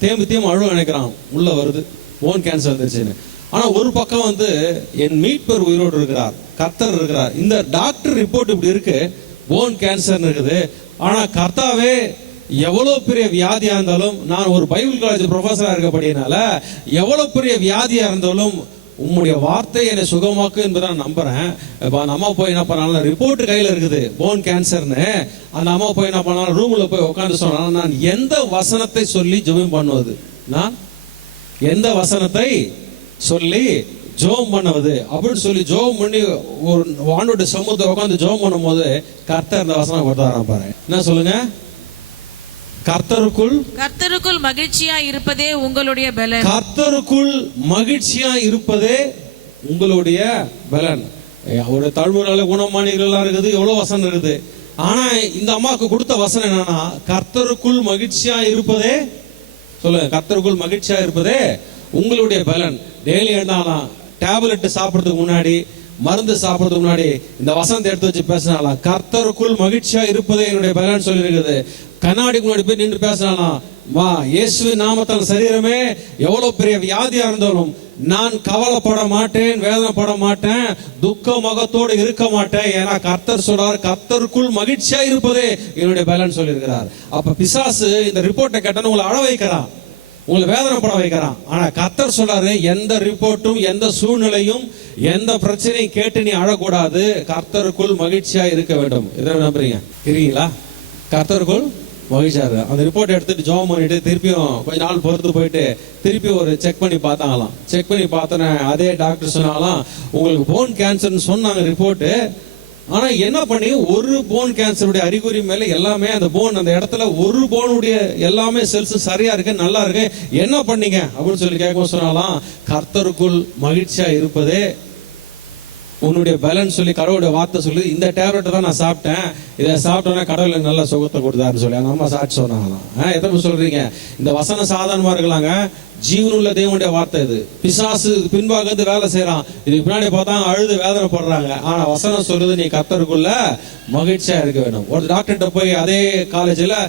தேம்பி அழுவ நினைக்கிறான், உள்ள வருது போன் கேன்சர் வந்துருச்சுன்னு. ஆனா ஒரு பக்கம் வந்து என் மீட்பர் உயிரோடு இருக்கிறார், கர்த்தர் இருக்கிறார். இந்த டாக்டர் ரிப்போர்ட் இப்படி இருக்கு, போன் கேன்சர் இருக்குது. ஆனா கர்த்தாவே எவ்வளவு பெரிய வியாதியா இருந்தாலும், நான் ஒரு பைபிள் காலேஜ் ப்ரொஃபஸரா இருக்கப்படினால எவ்வளவு பெரிய வியாதியா இருந்தாலும் உம்முடைய வார்த்தை என்னை சுகமாக்கு என்பதை நான் நம்புறேன். அந்த அம்மா போய் என்ன பண்ணாலும் ரிப்போர்ட் கையில இருக்குது போன் கேன்சர்னு. அந்த அம்மா போய் என்ன பண்ணாலும் ரூம்ல போய் உட்காந்து சொன்னாலும், நான் எந்த வசனத்தை சொல்லி ஜெபம் பண்ணுவது, நான் எந்த வசனத்தை சொல்லி ஜெபம் பண்ணுவது அப்படின்னு சொல்லி ஜெபம் பண்ணி ஒரு ஆண்டோட சமூகத்தை உட்காந்து ஜெபம் பண்ணும் போது கர்த்தர் இந்த வசனம் கொடுத்தாராம் பாருங்க. என்ன சொல்லுங்க? கர்த்தருக்குள் மகிழ்ச்சியா இருப்பதே உங்களுடைய பலன். கர்த்தருக்குள் மகிழ்ச்சியா இருப்பதே உங்களுடைய பலன். ஒரு தழுவுறால குணமானிகள் இருக்குது, எவ்வளவு வசனம் இருக்குது. ஆனா இந்த அம்மாவுக்கு கொடுத்த வசனம் என்னன்னா, கர்த்தருக்குள் மகிழ்ச்சியா இருப்பதே, சொல்லுங்க, கர்த்தருக்குள் மகிழ்ச்சியா இருப்பதே உங்களுடைய பலன். டெய்லி எழுந்தாலாம், டேப்லெட் சாப்பிடறதுக்கு முன்னாடி, மருந்து சாப்பிடறதுக்கு முன்னாடி இந்த வசனத்தை எடுத்து வச்சு பேசினாலாம், கர்த்தருக்குள் மகிழ்ச்சியா இருப்பதே என்னுடைய பலன் சொல்லி இருக்குது. கண்ணாடிக்கு முன்னாடி போய் நின்று பேசினாலாம், வா இயேசு நாமத்தால் சரீரமே எவ்வளவு பெரிய வியாதியா இருந்தாலும் நான் கவலைப்பட மாட்டேன், வேதனைப்பட மாட்டேன், துக்க முகத்தோடு இருக்க மாட்டேன். ஏன்னா கர்த்தர் சொல்றார், கர்த்தருக்குள் மகிழ்ச்சியா இருப்பதே என்னுடைய பலன் சொல்லியிருக்கிறார். அப்ப பிசாசு இந்த ரிப்போர்ட்டை கேட்டா உங்களை அழ வைக்கிறான், உங்களை வேதனைப்பட வைக்கிறான். ஆனா கர்த்தர் சொல்றாரு, எந்த ரிப்போர்ட்டும், எந்த சூழ்நிலையும், எந்த பிரச்சனையும் கேட்டு நீ அழக்கூடாது, கர்த்தருக்குள் மகிழ்ச்சியா இருக்க வேண்டும். இதை நம்புறீங்க? இருக்கீங்களா? கர்த்தருக்குள் மகிழ்ச்சியா இருக்கு. அந்த ரிப்போர்ட் எடுத்துட்டு ஜெபம் பண்ணிட்டு திருப்பியும் கொஞ்ச நாள் பொறுத்து போயிட்டு திருப்பி ஒரு செக் பண்ணி பார்த்தாங்களாம். செக் பண்ணி பார்த்தன அதே டாக்டர் சொன்னாங்களாம், உங்களுக்கு போன் கேன்சர்னு சொன்னாங்க ரிப்போர்ட்டு. ஆனா என்ன பண்ணி ஒரு போன் கேன்சருடைய அறிகுறி மேல எல்லாமே அந்த போன், அந்த இடத்துல ஒரு போனுடைய எல்லாமே செல்ஸ் சரியா இருக்கு, நல்லா இருக்கு, என்ன பண்ணீங்க அப்படின்னு சொல்லி கேட்க சொன்னாலாம், கர்த்தருக்குள் மகிழ்ச்சியா இருப்பதே உன்னுடைய பேலன்ஸ் சொல்லி கடவுளுடைய வார்த்தை சொல்லி, இந்த டேப்லெட் தான் நான் சாப்பிட்டேன், இதை சாப்பிட்டோன்னா கடவுள் எனக்கு நல்ல சுகத்தை கொடுத்தாருன்னு சொல்லி அந்த அம்மா சாட்சி சொன்னாங்களாம். எத்தனை சொல்றீங்க? இந்த வசனம் சாதாரணமா இருக்கலாங்க, ஜீவனுள்ள தேவனுடைய வார்த்தை இது. பிசாசு பின்பாக வந்து வேலை செய்யறான், இதுக்கு பின்னாடி பார்த்தா அழுது வேதனைப்படுறாங்க. ஆனா வசனம் சொல்றது, நீ கர்த்தருக்குள்ள மகிழ்ச்சியா இருக்க வேணும். ஒரு டாக்டர்கிட்ட போய், அதே காலேஜ்ல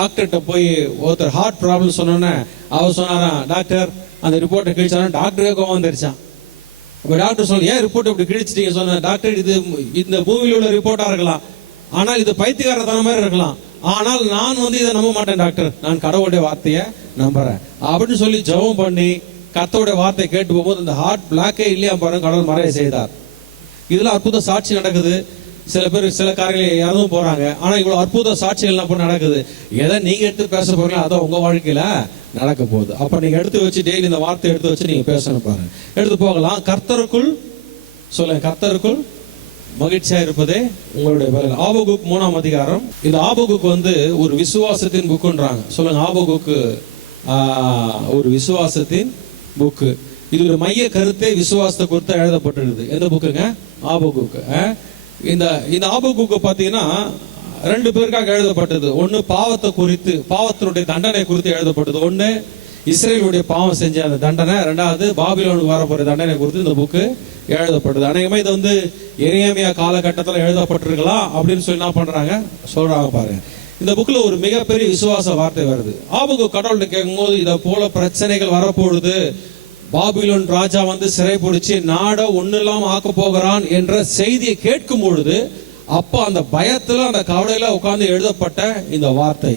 டாக்டர்கிட்ட போய் ஒருத்தர் ஹார்ட் ப்ராப்ளம் சொன்னோன்னே அவர் சொன்னாராம், டாக்டர் அந்த ரிப்போர்ட்டை கிழிச்சாலும் டாக்டரே கோவம் வந்துருச்சான். இப்ப டாக்டர் சொல்ல, ஏன் ரிப்போர்ட் இப்படி கிழிச்சிட்டீங்க? சொன்ன டாக்டர், இது இந்த பூமியில் உள்ள ரிப்போர்ட்டா இருக்கலாம், ஆனால் இது பைத்தியக்காரத்தன மாதிரி இருக்கலாம், ஆனால் நான் வந்து இதை நம்ப மாட்டேன் டாக்டர், நான் கடவுளுடைய வார்த்தையை நம்புறேன் அப்படின்னு சொல்லி ஜெபம் பண்ணி கர்த்தருடைய வார்த்தையை கேட்டு போகும்போது இந்த ஹார்ட் பிளாக்கே இல்லையா பாருங்க, கடவுள் மறைய செய்தார். இதுல அற்புத சாட்சி நடக்குது. சில பேர் சில காரியங்களை இறந்தும் போறாங்க. ஆனா இவ்வளவு அற்புத சாட்சிகள் நடக்குது. எதை நீங்க எடுத்து பேச போறீங்களோ அதான் உங்க வாழ்க்கையில நடக்க போகுது. அப்ப நீங்க எடுத்து வச்சு டெய்லி இந்த வார்த்தை எடுத்து வச்சு நீங்க பேசணும் பாருங்க, எடுத்து போகலாம். கர்த்தருக்குள், சொல்லுங்க, கர்த்தருக்குள் மகிழ்ச்சியா இருப்பதே உங்களுடைய பலன். ஆபகுக் 3ஆம் அதிகாரம். இந்த ஆபகுக் வந்து ஒரு விசுவாசத்தின் புக்குன்றாங்க. சொல்லுங்க, ஆபகுக்கு ஒரு விசுவாசத்தின் புக்கு. இது ஒரு மைய கருத்தை விசுவாசத்தை குறித்து எழுதப்பட்டிருக்குது. எந்த புக்குங்க? ஆபகுக். இந்த ஆபகுக்கு பாத்தீங்கன்னா 2 பேருக்காக எழுதப்பட்டது. ஒன்னு பாவத்தை குறித்து, பாவத்தினுடைய தண்டனை குறித்து எழுதப்பட்டது. ஒன்னு இஸ்ரேலுடைய பாவம் செஞ்ச அந்த தண்டனை, 2வது பாபிலோனுக்கு வரப்போற தண்டனை குறித்து இந்த புக்கு எழுதப்பட்டது. அநேகமா இது வந்து எரேமியா காலகட்டத்தில் எழுதப்பட்டிருக்கலாம் அப்படின்னு சொல்லி என்ன பண்றாங்க சொல்றாங்க பாருங்க. இந்த புக்ல ஒரு மிகப்பெரிய விசுவாச வார்த்தை வருது. ஆபகுக் கடவுள்கிட்ட கேட்கும் போது, இதை போல பிரச்சனைகள் வரப்போகுது, பாபிலோன் ராஜா வந்து சிறை பிடிச்சு நாட ஒண்ணு இல்லாம ஆக்க போகிறான் என்ற செய்தியை கேட்கும் பொழுது, அப்ப அந்த பயத்துல, அந்த கவலையில உட்கார்ந்து எழுதப்பட்ட இந்த வார்த்தை.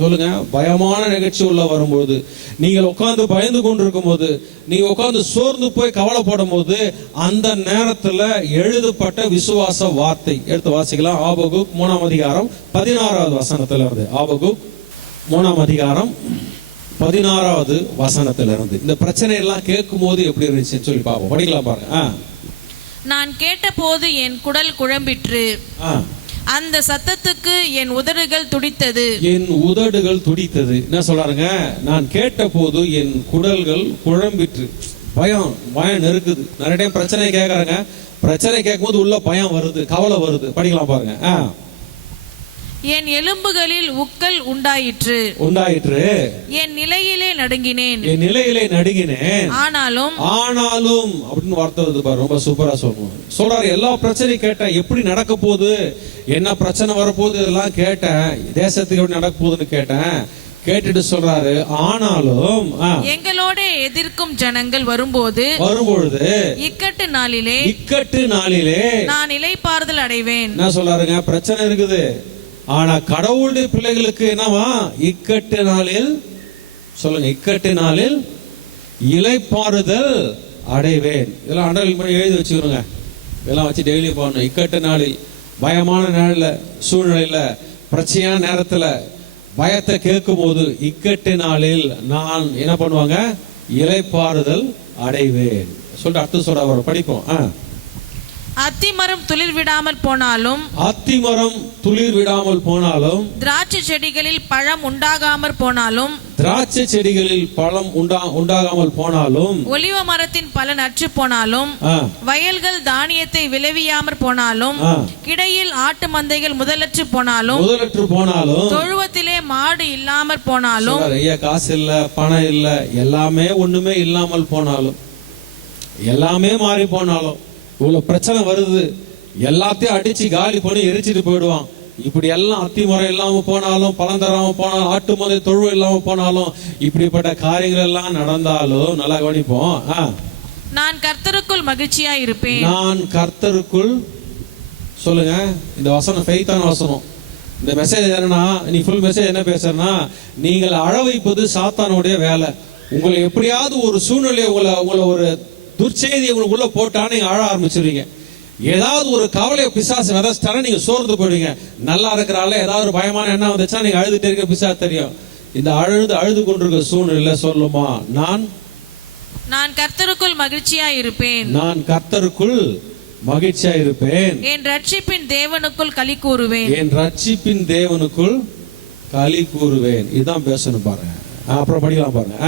சொல்லுங்க, பயமான நிகழ்ச்சி உள்ள வரும்போது, நீங்கள் உட்கார்ந்து பயந்து கொண்டிருக்கும் போது, நீங்க உட்கார்ந்து சோர்ந்து போய் கவலைப்படும் போது, அந்த நேரத்துல எழுதப்பட்ட விசுவாச வார்த்தை. எடுத்து வாசிக்கலாம். ஆபகுக் 3ஆம் அதிகாரம் 16வது வசனத்துல இருந்து. ஆபகுக் 3ஆம் அதிகாரம் 16வது வசனத்துல இருந்து. இந்த பிரச்சனை எல்லாம் கேட்கும் போது எப்படி இருந்துச்சுன்னு சொல்லி பாப்போம். படிக்கலாம் பாருங்க. நான் கேட்ட போது என் குடல் குழம்பிற்று, அந்த சத்தத்துக்கு என் உதடுகள் துடித்தது. என் உதடுகள் துடித்தது. என்ன சொல்றாருங்க? நான் கேட்ட போது என் குடல்கள் குழம்பிற்று. பயம் நெருக்குது. நிறைய டைம் பிரச்சனை கேட்கறாங்க. பிரச்சனை கேட்கும் போது உள்ள பயம் வருது, கவலை வருது. படிக்கலாம் பாருங்க. என் எலும்புகளில் உக்கல் உண்டாயிற்று, என் நிலையிலே நடுங்கினேன். ஆனாலும் அப்படின்னு வார்த்தை வருது பாரு, ரொம்ப சூப்பரா சொல்றாரு. எல்லா பிரச்சனையும் கேட்டேன், எப்படி நடக்க போகுது, என்ன பிரச்சனை வரப்போகுது, இதெல்லாம் கேட்டேன். தேசத்துக்கு எப்படி நடக்க போகுதுன்னு கேட்டேன். கேட்டுட்டு சொல்றாரு, ஆனாலும் எங்களோட எதிர்க்கும் ஜனங்கள் வரும்பொழுது இக்கட்டு நாளிலே நான் இளைப்பாறுதல் அடைவேன். என்ன சொல்றாருங்க? பிரச்சனை இருக்குது, ஆனா கடவுளுடைய பிள்ளைகளுக்கு என்னவா? இக்கட்டு நாளில், சொல்லுங்க, இக்கட்டு நாளில் இளைப்பாறுதல் அடைவேன். இதெல்லாம் அண்டர்லைன் பண்ணி எழுதி வச்சுக்கிறோங்க. இதெல்லாம் வச்சு டெய்லி போகணும். இக்கட்டு நாளில், பயமான நேரில், சூழ்நிலையில, பிரச்சனையான நேரத்துல பயத்தை கேட்கும் போது, இக்கட்டு நாளில் நான் என்ன பண்ணுவாங்க? இளைப்பாறுதல் அடைவேன். சொல்லிட்டு அடுத்து சொல்ற படிப்போம். அத்திமரம் துளிர் விடாமல் போனாலும், அத்திமரம் துளிர் விடாமல் போனாலும், திராட்சை செடிகளில் பழம் உண்டாகாமற் போனாலும், திராட்சை செடிகளில் பழம் உண்டாகாமல் போனாலும், ஒலிவ மரத்தின் பலன் அற்று போனாலும், வயல்கள் தானியத்தை விளைவியாமற் போனாலும், கிடையில் ஆட்டு மந்தைகள் முதலற்று போனாலும், தொழுவத்திலே மாடு இல்லாமற் போனாலும், ஐயா காசு இல்ல, பணம் இல்ல, எல்லாமே ஒண்ணுமே இல்லாமல் போனாலும், எல்லாமே மாறி போனாலும், இவ்வளவு பிரச்சனை வருது, எல்லாத்தையும் அடிச்சு காலி பண்ணி எரிச்சிட்டு போயிடுவான். இப்படி எல்லாம் அத்திமரம் இல்லாம போனாலும், பழம் தராம போனாலும், ஆட்டு மந்தை தொழுவம் இல்லாம போனாலும், இப்படிப்பட்ட காரியங்கள் எல்லாம் நடந்தாலும் நல்லா கவனிப்போம். நான் கர்த்தருக்குள் மகிழ்ச்சியா இருப்பேன். நான் கர்த்தருக்குள், சொல்லுங்க, இந்த வசனம் ஃபெய்த்தான வசனம். இந்த மெசேஜ் என்னன்னா, நீ ஃபுல் மெசேஜ் என்ன பேசுறனா, நீங்கள் அழ வைப்பது சாத்தானுடைய வேலை. உங்களை எப்படியாவது ஒரு சூழ்நிலையை உங்களை ஒரு துர்ச்செய்தியை உங்களுக்குள்ள போட்டா நீங்க அழ ஆரம்பிச்சிருவீங்க. ஏதாவது ஒரு கவலையை பிசாசு விதைச்சிட்டாலும் நீங்க சோர்ந்து போயிடுவீங்க. நல்லா இருக்கிறால ஏதாவது ஒரு பயமான எண்ணம் வந்துச்சா நீங்க அழுதுட்டே இருக்க, பிசாசு தெரியும். இந்த அழுது கொண்டிருக்க சூழ்நிலை சொல்லுமா, நான் கர்த்தருக்குள் மகிழ்ச்சியா இருப்பேன். நான் கர்த்தருக்குள் மகிழ்ச்சியா இருப்பேன். என் ரட்சிப்பின் தேவனுக்குள் களி கூறுவேன். என் ரட்சிப்பின் தேவனுக்குள் களி கூறுவேன். இதுதான் பேசணும் பாருங்க. அப்புறம் படிக்கலாம் பாருங்க.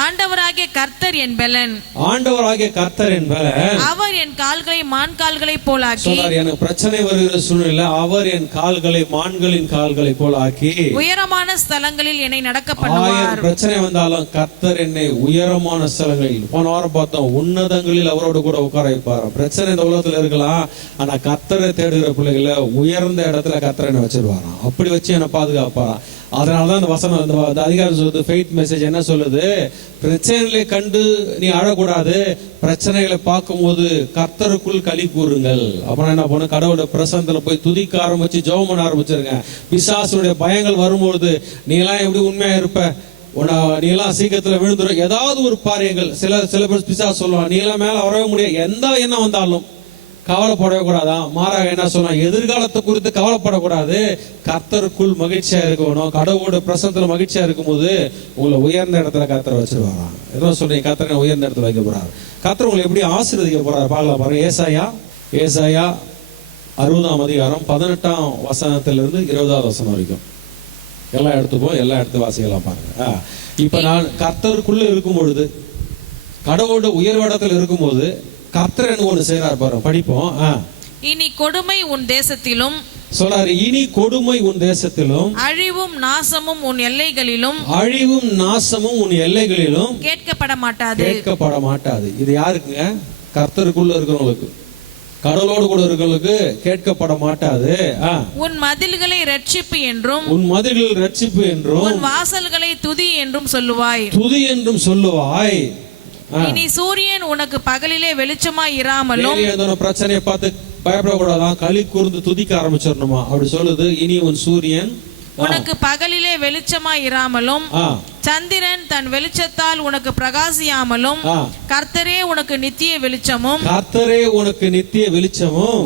ஆண்டவராகிய கர்த்தர் என் பெலன். ஆண்டவராகிய கர்த்தர் என் பெலன். அவர் என் கால்களை மான் கால்களை போலாக்கி. சொல்றார், எனக்கு பிரச்சனை வருகிற சூழ்நிலை அவர் என் கால்களை மான்களின் கால்களை போலாக்கி உயரமான ஸ்தலங்களில் என்னை நடக்க பண்ணுவார். ஆயிரம் பிரச்சனை வந்தாலும் கர்த்தர் என்னை உயரமான ஸ்தலங்களில், போன வாரம் பார்த்தோம், உன்னதங்களில் அவரோடு கூட உட்கார வைப்பார். பிரச்சனை இந்த உலகத்துல இருக்கலாம், ஆனா கர்த்தரை தேடுகிற பிள்ளைகளை உயர்ந்த இடத்துல கர்த்தரை என்னை வச்சிருவாராம். அப்படி வச்சு என்னை பாதுகாப்பாராம். அதனாலதான் இந்த வசனம், இந்த அதிகாரம் சொல்லுது, ஃபெய்த் மெசேஜ் என்ன சொல்லுது, பிரச்சனைகளை கண்டு நீ அழக்கூடாது, பிரச்சனைகளை பார்க்கும்போது கர்த்தருக்குள் களி கூறுங்கள். அப்புறம் என்ன பண்ணு, கடவுளோட பிரசன்னத்துல போய் துதிக்க ஆரம்பிச்சு ஜெபம் பண்ண ஆரம்பிச்சிருங்க. பிசாசுடைய பயங்கள் வரும்போது நீ எல்லாம் எப்படி உண்மையா இருப்ப, நீ எல்லாம் சீக்கிரத்துல விழுந்துரும். ஏதாவது ஒரு பாரியங்கள், சில பேர் பிசாசு சொல்லுவான், நீ எல்லாம் மேல வரவே முடியாது, எந்த எண்ணம் வந்தாலும் கவலைப்படவே கூடாதான். மாறாக என்ன சொன்னா, எதிர்காலத்தை குறித்து கவலைப்படக்கூடாது, கர்த்தருக்குள் மகிழ்ச்சியா இருக்கணும். கடவுளோட பிரசனத்துல மகிழ்ச்சியா இருக்கும்போது உங்களை உயர்ந்த இடத்துல கர்த்தரை வச்சிருவாராம். என்ன சொல்றீங்க, கர்த்தரை உயர்ந்த இடத்துல வைக்க போறாரு. கர்த்தர் உங்களை எப்படி ஆசீர்வதிக்க போறாரு பார்க்கலாம் பாருங்க. ஏசாயா 60ஆம் அதிகாரம் 18ஆம் வசனத்திலிருந்து 20ஆவது வசனம் வரைக்கும் எல்லாம் எடுத்துப்போம், எல்லா இடத்து வாசிக்கலாம் பாருங்க. இப்ப நான் கர்த்தருக்குள்ள இருக்கும் பொழுது, கடவுளோட உயர்வடத்தில் இருக்கும்போது கர்த்தர் என்ன ஒண்ணு செய்யறாரு பாருங்க, படிப்போம். இனி கொடுமை உன் தேசத்திலும், சொல்றாரு, இனி கொடுமை உன் தேசத்திலும், அழிவும் நாசமும் உன் எல்லைகளிலும், அழிவும் நாசமும் உன் எல்லைகளிலும் கேட்கப்பட மாட்டாது. இது யாருக்குங்க? கர்த்தருக்குள்ள இருக்கிறவங்களுக்கு, கடவுளோடு கூட இருக்கிறவங்களுக்கு கேட்கப்பட மாட்டாது. உன் மதில்களை ரட்சிப்பு என்றும், உன் மதில்கள் ரட்சிப்பு என்றும், உன் வாசல்களை துதி என்றும் சொல்லுவாய். இனி சூரியன் உனக்கு பகலிலே வெளிச்சமாய் இராமலும், பிரச்சனையை பார்த்து பயப்படக்கூடாதான், களி கூர்ந்து துதிக்க ஆரம்பிச்சிடணுமா, அப்படி சொல்லுது. இனி உன் சூரியன் உனக்கு பகலிலே வெளிச்சமாய் இராமலும், சந்திரன் தன் வெளிச்சத்தால் உனக்கு பிரகாசியாமலும், கர்த்தரே உனக்கு நித்திய வெளிச்சமும்,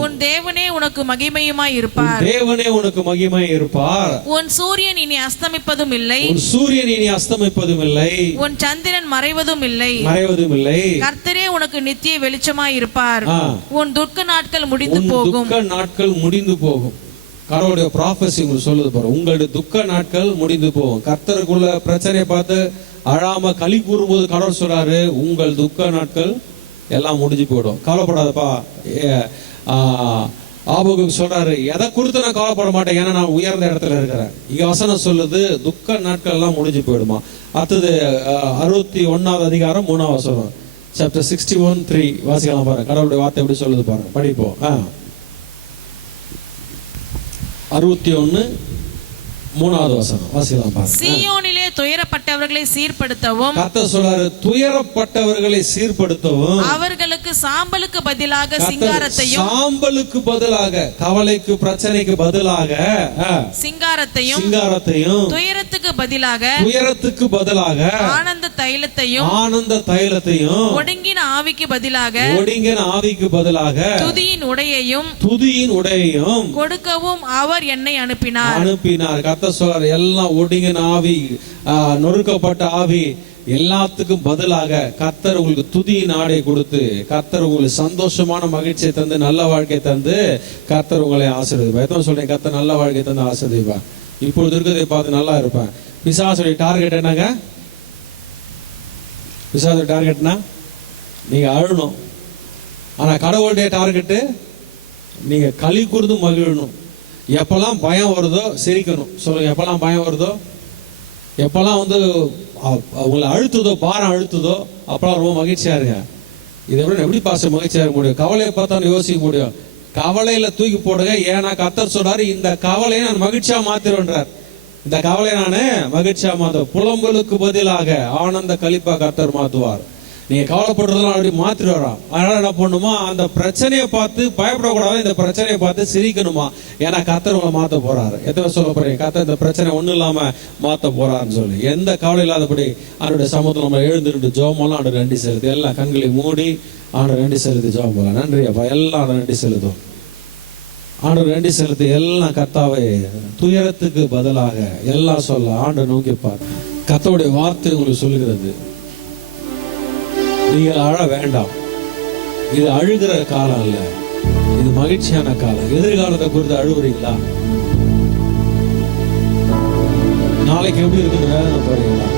உன் தேவனே உனக்கு மகிமையுமாய் இருப்பார். உன் சூரியன் இனி அஸ்தமிப்பதும் இல்லை, உன் சந்திரன் மறைவதும் இல்லை. கர்த்தரே உனக்கு நித்திய வெளிச்சமாய் இருப்பார். உன் துக்க நாட்கள் முடிந்து போகும். கடவுளுடைய ப்ராஃபஸி உங்களுக்கு சொல்லுது பாருங்க, உங்களுடைய துக்க நாட்கள் முடிந்து போகும். கர்த்தருக்குள்ள பிரச்சனையை பார்த்து அழாம களி கூறும்போது கடவுள் சொல்றாரு, உங்கள் துக்க நாட்கள் எல்லாம் முடிஞ்சு போயிடும், கவலைப்படாதப்பா. ஆபகுக்கு சொல்றாரு, எதை குறித்து நான் கவலைப்பட மாட்டேன், ஏன்னா நான் உயர்ந்த இடத்துல இருக்கிறேன். இங்க வசனம் சொல்லுது, துக்க நாட்கள் எல்லாம் முடிஞ்சு போயிடுமா. அடுத்தது 61ஆவது அதிகாரம் 3ஆவது வசனம், சாப்டர் 61:3 வாசிக்கலாம் பாருங்க. கடவுளுடைய வார்த்தை எப்படி சொல்லுது பாருங்க, படிப்போம். 61:3 வசனம் வாசிக்கலாம் பாருங்க. சீயோனிலே துயரப்பட்டவர்களை சீர்படுத்தவும், கர்த்தர் சொல்றாரு, துயரப்பட்டவர்களை சீர்படுத்தவும், அவர்களுக்கு சாம்பலுக்கு பதிலாக சிங்காரத்தையும், சாம்பலுக்கு பதிலாக, கவலைக்கு பிரச்சனைக்கு பதிலாக சிங்காரத்தையும், துயரத்துக்கு பதிலாக ஆனந்த தைலத்தையும், ஒடுங்கின ஆவிக்கு பதிலாக துதியின் உடையையும் கொடுக்கவும் அவர் என்னை அனுப்பினார். கர்த்தர் சொல்றார், எல்லாம் ஒடுங்கின ஆவி, நொறுக்கப்பட்ட ஆவி, எல்லாத்துக்கும் பதிலாக கர்த்தர் உங்களுக்கு துதியின் ஆடை கொடுத்து, கர்த்தர் உங்களுக்கு சந்தோஷமான மகிழ்ச்சியை தந்து, நல்ல வாழ்க்கை தந்து, கர்த்தர் உங்களை ஆசீர்வதிப்பார். எத்தனை சொல்றேன்? கர்த்தர் நல்ல வாழ்க்கை தந்து ஆசீர்வதிப்பார். இப்பொழுது இருக்கிறதை பார்த்து நல்லா இருப்பேன். பிசாசுடைய டார்கெட் என்னங்க? பிசாசுடைய டார்கெட்னா நீங்க அழணும். ஆனா கடவுளுடைய டார்கெட்டு நீங்க களி கூர்ந்து மகிழணும். எப்பெல்லாம் பயம் வருதோ சிரிக்கணும். சொல்லுங்க, எப்பெல்லாம் பயம் வருதோ, எப்பெல்லாம் உங்களை அழுத்துதோ, பாரம் அழுத்துதோ, அப்பெல்லாம் ரொம்ப மகிழ்ச்சியா இருங்க. இதை விட எப்படி பாச மகிழ்ச்சியா இருக்க முடியும்? கவலையை பார்த்தா யோசிக்க முடியும். கவலையில தூக்கி போடுங்க. ஏன்னா கர்த்தர் சொல்றாரு, இந்த கவலையை நான் மகிழ்ச்சியா மாத்திருன்றார். இந்த கவலையை நானு மகிழ்ச்சியா மாத்த, புலம்பலுக்கு பதிலாக ஆனந்த களிப்பா கர்த்தர் மாத்துவார். நீங்க கவலைப்படுறதெல்லாம் அப்படி மாத்திடுவாராம். அதனால என்ன பண்ணுமா, அந்த பிரச்சனையை பார்த்து பயப்படக்கூடாது, இந்த பிரச்சனையை பார்த்து சிரிக்கணுமா. ஏன்னா கர்த்தர் உங்களை மாத்த போறாரு. எத்தனை சொல்ல போறீங்க? கர்த்தர் இந்த பிரச்சனை ஒண்ணும் இல்லாம மாத்த போறாருன்னு சொல்லி எந்த கவலை இல்லாதபடி அவருடைய சமூகத்தில் நம்ம எழுந்துட்டு ஜோமெல்லாம் ஆண்டு நன்றி செலுத்தி, எல்லாம் கண்களை மூடி ஆண்டு நன்றி செலுத்தி ஜோம் போலாம். நன்றி அப்பா, எல்லாம் நன்றி செலுத்தும். ஆண்டு நன்றி செலுத்தி எல்லாம் கர்த்தாவை துயரத்துக்கு பதிலாக எல்லாம் சொல்ல ஆண்டு நோக்கி பார். கர்த்தருடைய வார்த்தை உங்களுக்கு சொல்லுகிறது, நீங்கள் அழ வேண்டாம். இது அழுகிற காலம் அல்ல, இது மகிழ்ச்சியான காலம். எதிர்காலத்தை குறித்து அழுகுறீங்களா? நாளைக்கு எப்படி இருக்குது வேதனை போறீங்களா?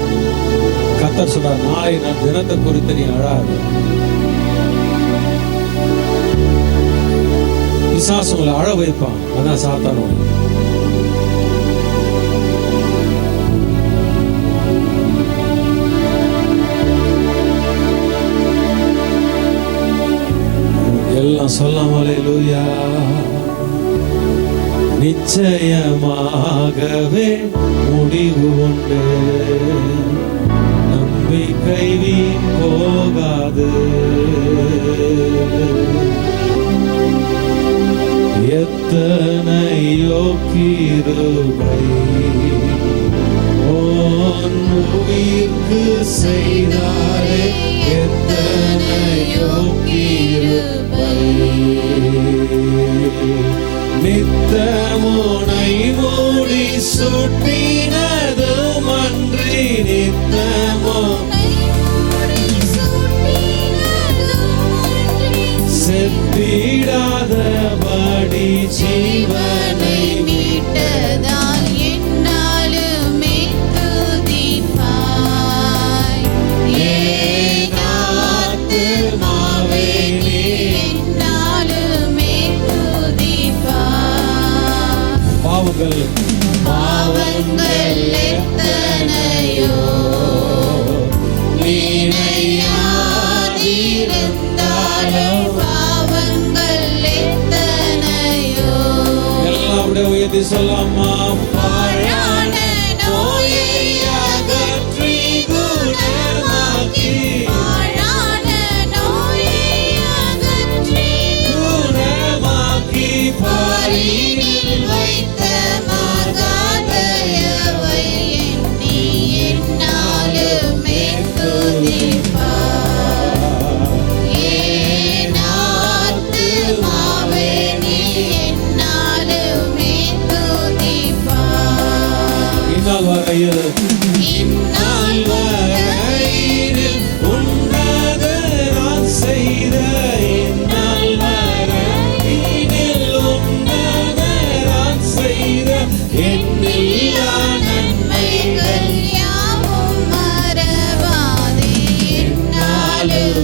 கர்த்தர் சொல்றார், நாளை நான் தினத்தை குறித்து நீ அழாது. பிசாசு உங்களை அழ வைப்பான். அதான் சாத்தானோட. எல்லாம் சொல்லாம அல்லேலூயா. நிச்சயமாகவே முடிவு உண்டு, நம்பிக்கை வீண் போகாது. எத்தனையோ கிருபை உன் உயிர்க்கு செய்தாரே, எத்தனையோ கிருபை. நித்தமுனை மூடி சுட்டினதும் அன்றி, நித்தமுனை செத்திடாதபடி ஜீவனை மீட்டதால் என்னாலுமே துதிப்பாய். என் ஆத்துமாவே நீ என்னாலுமே துதிப்பாய். பாவங்கள் எத்தனையோ நினையாதிருந்தாலும் பாவங்கள் எத்தனையோ. எல்லாம் அப்படியே உயர்த்தி சொல்லாமா. பாழான நோயை அகற்றி குணமாக்கி, பாழான நோயை அகற்றி குணமாக்கி பாரினில் வைத்த மகாதயவை எண்ணி என்னாலுமே துதிப்பாய். என் ஆத்துமாவே நீ என்னாலுமே துதிப்பாய். இந்நாள் வரையில் இந்நாள் வரையில் உன்னதரால் செய்த, இந்நாள் வரையில் உன்னதரால் செய்த எண்ணில்லா நன்மைகள் யாவும் மறவாதே. என்னாலும்